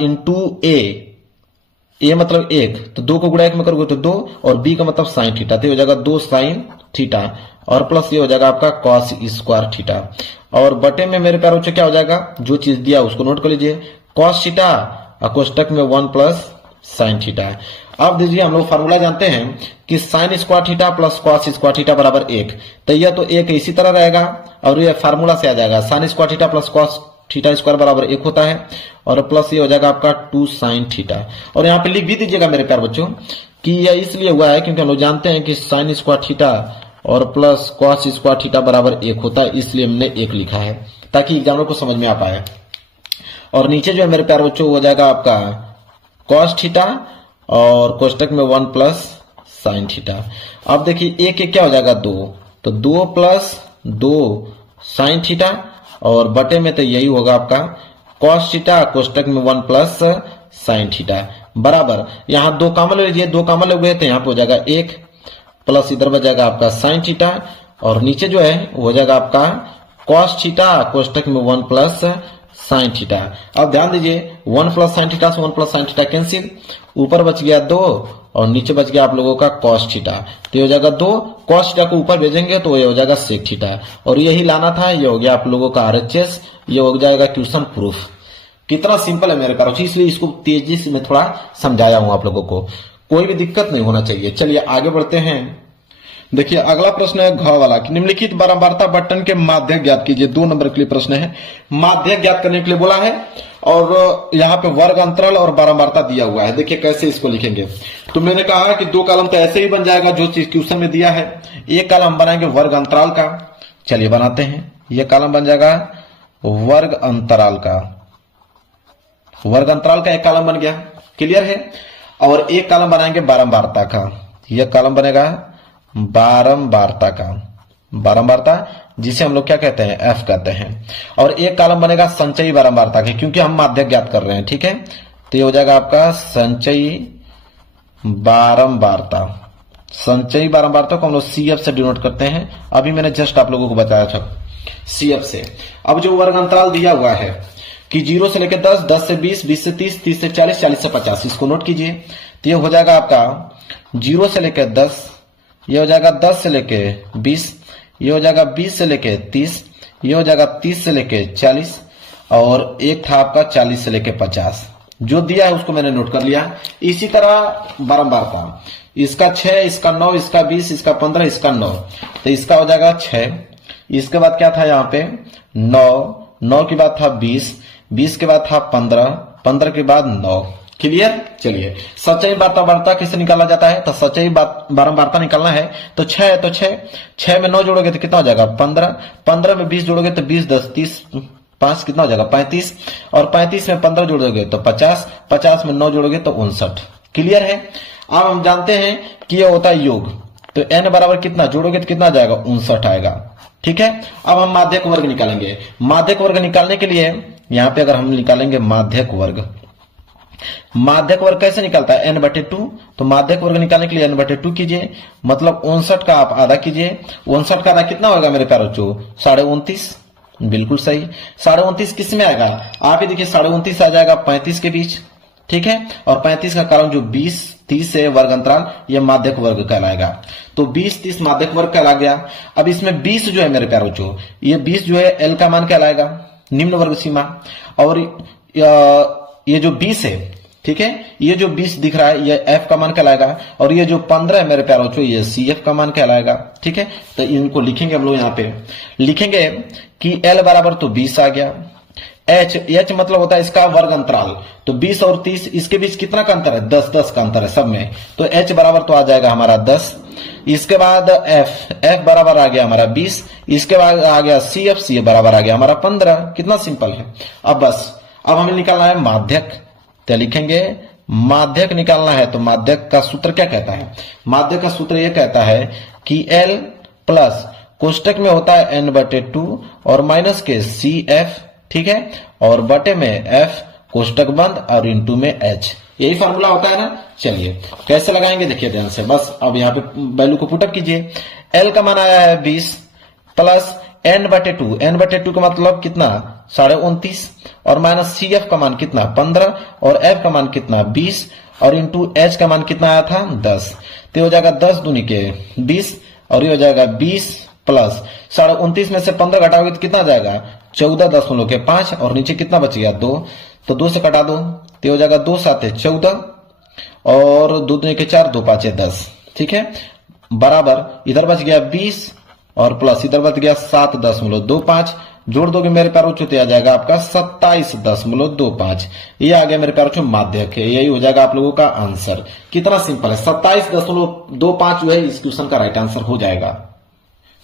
इंटू ए मतलब 1, तो 2 को गुणा 1 में करोगे तो 2 और बी का मतलब साइन थीटा, तो हो जाएगा 2 साइन थीटा और प्लस ये हो जाएगा आपका कॉस स्क्वायर थीटा। और बटे में मेरे प्यारे बच्चों क्या हो जाएगा, जो चीज दिया उसको नोट कर लीजिए, कॉस थीटा और कोष्टक में 1 प्लस साइन थीटा। अब दीजिए हम लोग फार्मूला जानते हैं कि sine square theta plus cos square theta बराबर 1, तो यह तो 1 इसी तरह रहेगा और यह फार्मूला से आ जाएगा sine square theta plus cos theta square बराबर 1 होता है और प्लस ये हो जाएगा आपका 2 साइन थीटा। और यहाँ पे लिख भी दीजिएगा मेरे प्यारे बच्चों कि यह इसलिए हुआ है क्योंकि हम लोग जानते हैं कि साइन स्क्वायर थीटा और प्लस कॉस स्क्वायर थीटा बराबर 1 होता है, इसलिए हमने 1 लिखा है ताकि एग्जाम्पल को समझ में आ पाए। और नीचे जो है मेरे प्यारे बच्चों हो जाएगा आपका कॉस थीटा और कोष्टक में 1 प्लस साइन थीटा। अब देखिए एक एक क्या हो जाएगा 2, तो 2 प्लस 2 साइन थीटा और बटे में तो यही होगा आपका कॉस थीटा कोष्टक में 1 प्लस साइन थीटा बराबर, यहाँ 2 कॉमन ले लीजिए, 2 कॉमन ले हुए तो यहाँ पे हो जाएगा 1 प्लस इधर बच जाएगा आपका साइन थीटा और नीचे जो है वो हो जाएगा आपका कॉस थीटा कोष्टक में 1 प्लस साइन थीटा। अब ध्यान दीजिए 1 प्लस साइन थीटा से 1 प्लस साइन थीटा कैंसिल, ऊपर बच गया 2 और नीचे बच गया आप लोगों का कॉस थीटा, तो ये हो जाएगा 2, कॉस थीटा को ऊपर भेजेंगे तो ये हो जाएगा सेक थीटा और यही लाना था, ये हो गया आप लोगों का आरएचएस, ये हो जाएगा क्वेश्चन प्रूफ। कितना सिंपल है मेरे प्यारे, इसलिए इसको तेजी से मैं थोड़ा समझाया हूं आप लोगों को, कोई भी दिक्कत नहीं होना चाहिए। चलिए आगे बढ़ते हैं। देखिए अगला प्रश्न है घ वाला कि निम्नलिखित बारंबारता बटन के माध्य ज्ञात कीजिए। 2 नंबर के लिए प्रश्न है, माध्य ज्ञात करने के लिए बोला है और यहाँ पे वर्ग अंतराल और बारंबारता दिया हुआ है। देखिए कैसे इसको लिखेंगे, तो मैंने कहा कि 2 कॉलम तो ऐसे ही बन जाएगा जो चीज क्वेश्चन में दिया है। एक कॉलम बनाएंगे वर्ग अंतराल का, चलिए बनाते हैं। यह कॉलम बन जाएगा वर्ग अंतराल का, वर्ग अंतराल का एक कॉलम बन गया, क्लियर है। और एक कॉलम बनाएंगे बारंबारता का, यह कॉलम बनेगा बारंबारता का, बारंबारता जिसे हम लोग क्या कहते हैं एफ कहते हैं। और एक कॉलम बनेगा संचयी बारंबारता के, क्योंकि हम माध्य ज्ञात कर रहे हैं, ठीक है। तो ये हो जाएगा आपका संचयी बारंबारता, संचयी बारंबारता को हम लोग सीएफ से डिनोट करते हैं, अभी मैंने जस्ट आप लोगों को बताया था सीएफ से। अब जो वर्ग अंतराल दिया हुआ है कि 0 से लेकर 10, 10 से 20, 20 से 30, 30 से 40, 40 से 50, इसको नोट कीजिए। तो ये हो जाएगा आपका 0 से लेकर 10, ये हो जाएगा 10 से लेकर 20, ये हो जाएगा 20 से लेकर 30, ये हो जाएगा 30 से लेकर 40, और एक था आपका 40 से लेकर 50। जो दिया है उसको मैंने नोट कर लिया। इसी तरह बारंबार का, इसका 6, इसका 9, इसका 20, इसका 15, इसका 9, तो इसका हो जाएगा 6। इसके बाद क्या था यहाँ पे 9, 9 के बाद था 20, 20 के बाद था 15, 15 के बाद 9। क्लियर। चलिए सच्चाई बारंबारता कैसे निकाला जाता है, तो सच्चाई बारंबारता निकालना है तो 6 है, तो 6 में 9 जोड़ोगे तो कितना हो जाएगा 15, 15 में 20 जोड़ोगे तो 20, 10, 30, 5 कितना हो जाएगा 35, और 35 में 15 जोड़ोगे तो 50, 50 में 9 जोड़ोगे तो 59। क्लियर है। अब हम जानते हैं कि यह होता है योग, तो n बराबर कितना जोड़ोगे तो कितना आ जाएगा 59 आएगा। ठीक है। अब हम माध्यक वर्ग निकालेंगे। माध्यक वर्ग निकालने के लिए यहां पे अगर हम निकालेंगे माध्यक वर्ग, माध्यक वर्ग कैसे निकलता है n/2, तो माध्यक वर्ग निकालने के लिए n/2 कीजिए, मतलब 59 का आप आधा कीजिए। 59 का आधा कितना होगा मेरे प्यारे बच्चों 29.5, बिल्कुल सही। 29.5 किस में आएगा, आप ही देखिए 29.5 आ जाएगा 35 के बीच। ठीक है। और 35 का कारण जो 20, 30 है वर्ग अंतराल, यह माध्यक वर्ग कहलाएगा। तो 20, 30 माध्यक वर्ग कहला गया। अब इसमें 20 जो है मेरे प्यारे बच्चों, ये 20 जो है L का मान कहलाएगा, निम्न वर्ग सीमा। और ये जो 20 है, ठीक है, ये जो 20 दिख रहा है ये F का मान कहलाएगा, और ये जो 15 है मेरे प्यारे बच्चों ये CF का मान कहलाएगा। ठीक है। तो इनको लिखेंगे हम लोग, यहाँ पे लिखेंगे कि L बराबर तो 20 आ गया, H मतलब होता है इसका वर्ग अंतराल, तो 20 और 30 इसके बीच कितना का अंतर है 10, 10 का अंतर है सब में, तो H बराबर तो आ जाएगा हमारा 10। इसके बाद F बराबर आ गया हमारा 20, इसके बाद आ गया CF बराबर आ गया हमारा 15। कितना सिंपल है। अब बस अब हमें निकालना है माध्यक, तो लिखेंगे माध्यक निकालना है, तो माध्यक का सूत्र क्या कहता है, माध्यक का सूत्र यह कहता है कि L प्लस कोष्टक में होता है n/2 और माइनस के CF, ठीक है, और बटे में F कोष्टक बंद और इंटू में H, यही फॉर्मूला होता है ना। चलिए कैसे लगाएंगे देखिए ध्यान से, बस अब यहाँ पे वैल्यू को पुटअप कीजिए। L का मान आया है 20 प्लस n/2, n/2 का मतलब कितना 29.5, और माइनस CF का मान कितना 15, और F का मान कितना 20, और इंटू H का मान कितना आया था 10। तो हो जाएगा 10 दूनी के 20, और ये हो जाएगा 20 प्लस 29.5 में से 15 घटाओगे तो कितना आ जाएगा 14.5, और नीचे कितना बच गया 2, तो 2 से कटा दो, तो हो जाएगा 2 7 14, और 2 दूनी के 4, 2 5 10। ठीक है। बराबर इधर बच गया 20 और प्लस इधर बच गया 7.25, जोड़ दोगे मेरे प्यारों तो आ जाएगा आपका 27.25। ये आ गया मेरे प्यारों माध्यक है, यही हो जाएगा आप लोगों का आंसर। कितना सिंपल है, 27.25 जो है इस क्वेश्चन का राइट आंसर हो जाएगा।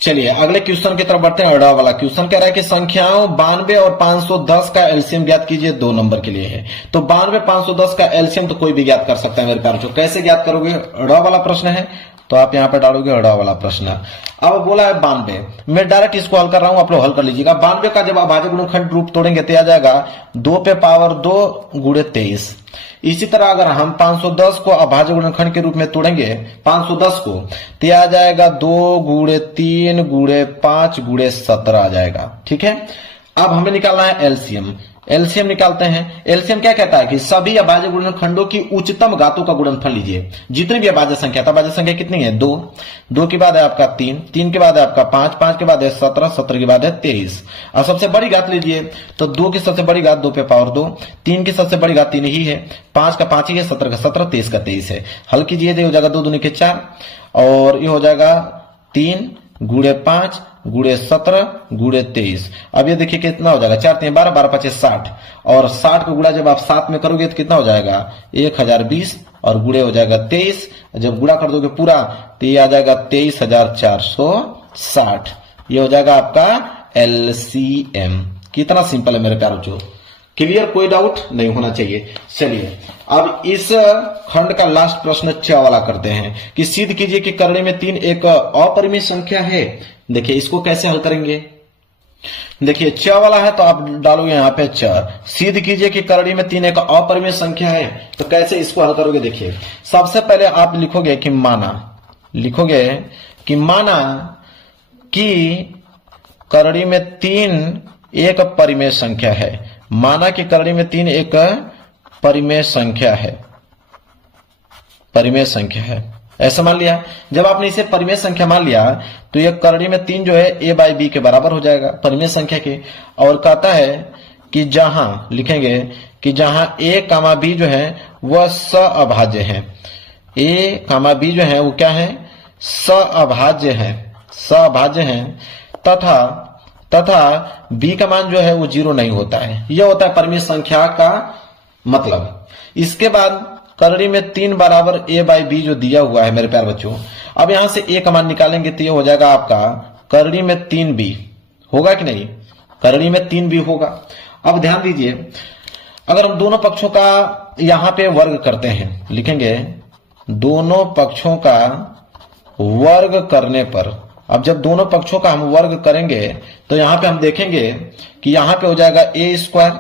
चलिए अगले क्वेश्चन की तरफ बढ़ते हैं। अड़ा वाला क्वेश्चन कह रहा है कि संख्याओं 92 और 510 का एलसीएम ज्ञात कीजिए, 2 नंबर के लिए है। तो 92 510 का एलसीएम तो कोई भी ज्ञात कर सकता है मेरे प्यारों, कैसे ज्ञात करोगे, अड़ा वाला प्रश्न है, तो आप यहाँ पे डालोगे अड़ा वाला प्रश्न। अब बोला है 92, मैं डायरेक्ट इसको हल कर रहा हूं, आप लोग हल कर लीजिएगा। 92 का जब अभाज्य गुणनखंड रूप तोड़ेंगे तो आ जाएगा 2 पे पावर 2 गुणे 23। इसी तरह अगर हम 510 को अभाज्य गुणनखंड के रूप में तोड़ेंगे 510 को, तो आ जाएगा 2 गुणे 3 गुणे 5 गुणे 17 आ जाएगा। ठीक है। अब हमें निकालना है एलसीएम। एलसीएम निकालते हैं। एलसीएम क्या कहता है कि सभी अभाज्य गुणनखंडों की उच्चतम घातों का गुणनफल लीजिए, जितनी भी अभाज्य संख्या, तो अभाज्य संख्या कितनी है 2, 2 के बाद है आपका 3, 3 के बाद है आपका 5, 5 के बाद है 17, 17 के बाद है 23। और सबसे बड़ी घात लीजिए, तो 2 की सबसे बड़ी घात 2 पे पावर 2, 3 की सबसे बड़ी घात 3 ही है, 5 का 5 ही है, 17 का 17, 23 का 23 है। हल कीजिए तो हो जाएगा 2 दूनी के 4, और ये हो जाएगा 3 गुणे 5 गुणे 17 गुणे 23। अब ये देखिए कितना हो जाएगा, 4 3 12, 12 5 60, और 60 का गुणा जब आप 7 में करोगे तो कितना हो जाएगा 1020, और गुणे हो जाएगा 23, जब गुणा कर दोगे पूरा तो ये आ जाएगा 23,460। ये हो जाएगा आपका एलसीएम। कितना सिंपल है मेरे प्यारों बच्चों, क्लियर, कोई डाउट नहीं होना चाहिए। चलिए अब इस खंड का लास्ट प्रश्न 6 वाला करते हैं कि सिद्ध कीजिए कि करणी में 3 एक अपरिमेय संख्या है। देखिए इसको कैसे हल करेंगे, देखिए 6 वाला है तो आप डालोगे यहाँ पे 4। सिद्ध कीजिए कि करणी में 3 एक अपरिमेय संख्या है, तो कैसे इसको हल करोगे। देखिए सबसे पहले आप लिखोगे कि माना कि करणी में 3 एक परिमेय संख्या है। माना कि करड़ी में 3 एक परिमेय संख्या है, परिमेय संख्या है, ऐसा मान लिया। जब आपने इसे परिमेय संख्या मान लिया तो यह करड़ी में 3 जो है a बाई बी के बराबर हो जाएगा परिमेय संख्या के। और कहता है कि जहां लिखेंगे कि जहां a कामा b जो है वह सअभाज्य है, a कामा b जो है वो क्या है, सअभाज्य है, सअभाज्य है, तथा b का मान जो है वो 0 नहीं होता है। यह होता है परिमेय संख्या का मतलब। इसके बाद करड़ी में 3 बराबर a बाई बी जो दिया हुआ है मेरे प्यारे बच्चों, अब यहां से a का मान निकालेंगे तो ये हो जाएगा आपका करड़ी में 3b, होगा कि नहीं, करड़ी में 3b होगा। अब ध्यान दीजिए, अगर हम दोनों पक्षों का यहां पे वर्ग करते हैं, लिखेंगे दोनों पक्षों का वर्ग करने पर, अब जब दोनों पक्षों का हम वर्ग करेंगे तो यहां पे हम देखेंगे कि यहां पे हो जाएगा a स्क्वायर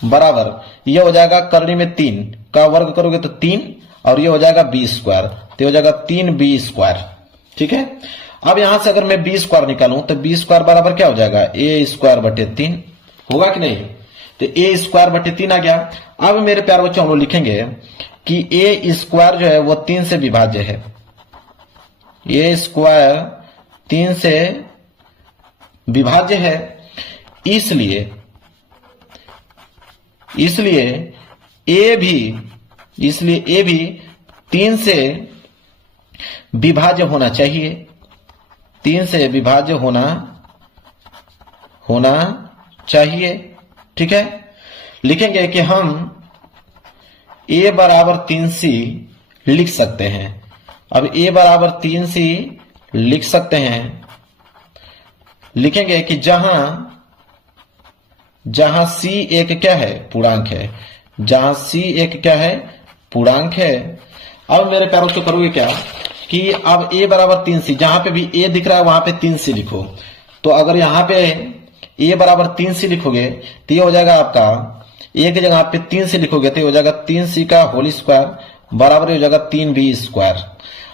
बराबर, ये हो जाएगा करड़ी में 3 का वर्ग करोगे तो 3 और ये हो जाएगा b स्क्वायर, तो हो जाएगा 3b स्क्वायर। ठीक है, अब यहां से अगर मैं b स्क्वायर निकालूं तो b स्क्वायर बराबर क्या हो जाएगा, a स्क्वायर बटे 3, होगा कि नहीं, तो a स्क्वायर बटे 3 आ गया। अब मेरे प्यारे बच्चों हम लोग लिखेंगे कि a स्क्वायर जो है वो 3 से विभाज्य है, a स्क्वायर 3 से विभाज्य है, इसलिए a भी 3 से विभाज्य होना चाहिए, 3 से विभाज्य होना चाहिए। ठीक है, लिखेंगे कि हम a बराबर 3c लिख सकते हैं। अब a बराबर 3c लिख सकते हैं, लिखेंगे कि जहां c एक क्या है, पूर्णांक है, जहां c एक क्या है, पूर्णांक है। अब मेरे प्यारों को करोगे क्या कि अब a बराबर 3c, जहां पे भी a दिख रहा है वहां पे 3c लिखो। तो अगर यहां पे a बराबर 3c लिखोगे तो ये हो जाएगा आपका a की जगह पे 3c लिखोगे तो ये हो जाएगा 3c का होल स्क्वायर बराबर हो जाएगा 3b स्क्वायर।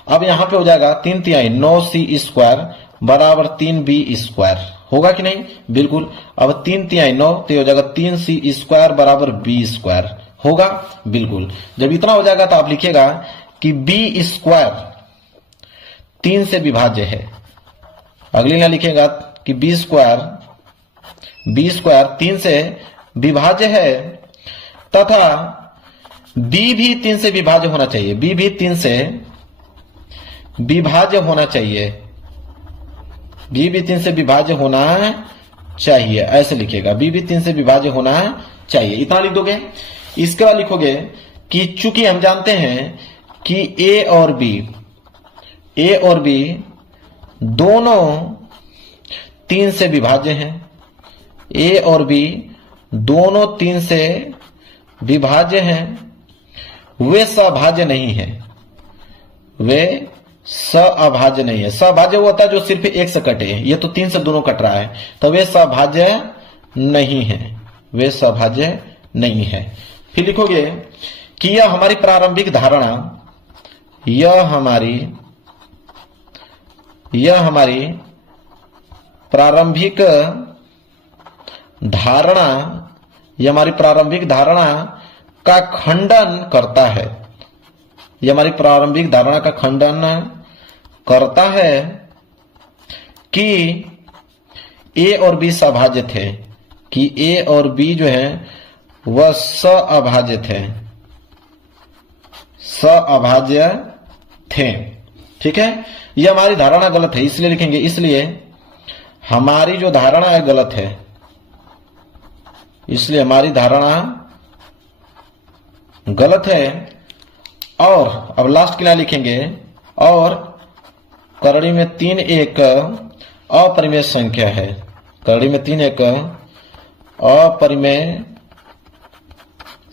अब यहां पे हो जाएगा 3 तिहाई 9c स्क्वायर बराबर 3b स्क्वायर, होगा कि नहीं, बिल्कुल। अब 3 तिहाई 9 तो हो जाएगा 3c स्क्वायर बराबर b स्क्वायर, होगा, बिल्कुल। जब इतना हो जाएगा तो आप लिखिएगा कि b स्क्वायर 3 से विभाज्य है। अगली लाइन लिखेगा कि b स्क्वायर 3 से विभाज्य है, तथा b भी 3 से विभाज्य होना चाहिए, b भी 3 से विभाज्य होना चाहिए, b भी 3 से विभाज्य होना चाहिए, ऐसे लिखिएगा, b भी 3 से विभाज्य होना चाहिए, इतना लिख दोगे। इसके बाद लिखोगे कि चूंकि हम जानते हैं कि a और b दोनों 3 से विभाज्य हैं, a और b दोनों 3 से विभाज्य हैं, वे सअभाज्य नहीं है, वे सअभाज्य नहीं है। सअभाज्य वो होता है जो सिर्फ एक से कटे, ये तो 3 से दोनों कट रहा है, तो वे सअभाज्य नहीं है, वे सअभाज्य नहीं है। फिर लिखोगे कि यह हमारी प्रारंभिक धारणा, यह हमारी प्रारंभिक धारणा का खंडन करता है, यह हमारी प्रारंभिक धारणा का खंडन करता है कि a और b सअभाज्य थे, कि a और b जो है वह सअभाज्य थे। ठीक है, यह हमारी धारणा गलत है, इसलिए लिखेंगे इसलिए हमारी जो धारणा है गलत है, इसलिए हमारी धारणा गलत है। और अब लास्ट की लाइन लिखेंगे, और करड़ी में 3 एक अपरिमेय संख्या है, करड़ी में 3 एक अपरिमेय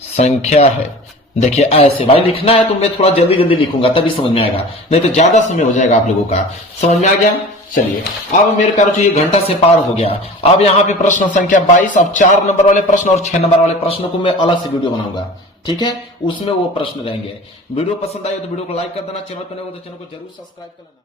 संख्या है। देखिए ऐसे भाई लिखना है तो मैं थोड़ा जल्दी जल्दी लिखूंगा तभी समझ में आएगा, नहीं तो ज्यादा समय हो जाएगा आप लोगों का। समझ में आ गया? चलिए अब मेरे प्यारों ये घंटा से पार हो गया। अब यहाँ पे प्रश्न संख्या 22, अब 4 नंबर वाले प्रश्न और 6 नंबर वाले प्रश्न को मैं अलग से वीडियो बनाऊंगा, ठीक है, उसमें वो प्रश्न रहेंगे। वीडियो पसंद आए तो वीडियो को लाइक कर देना, चैनल पर नए हो तो चैनल को जरूर सब्सक्राइब कर लेना।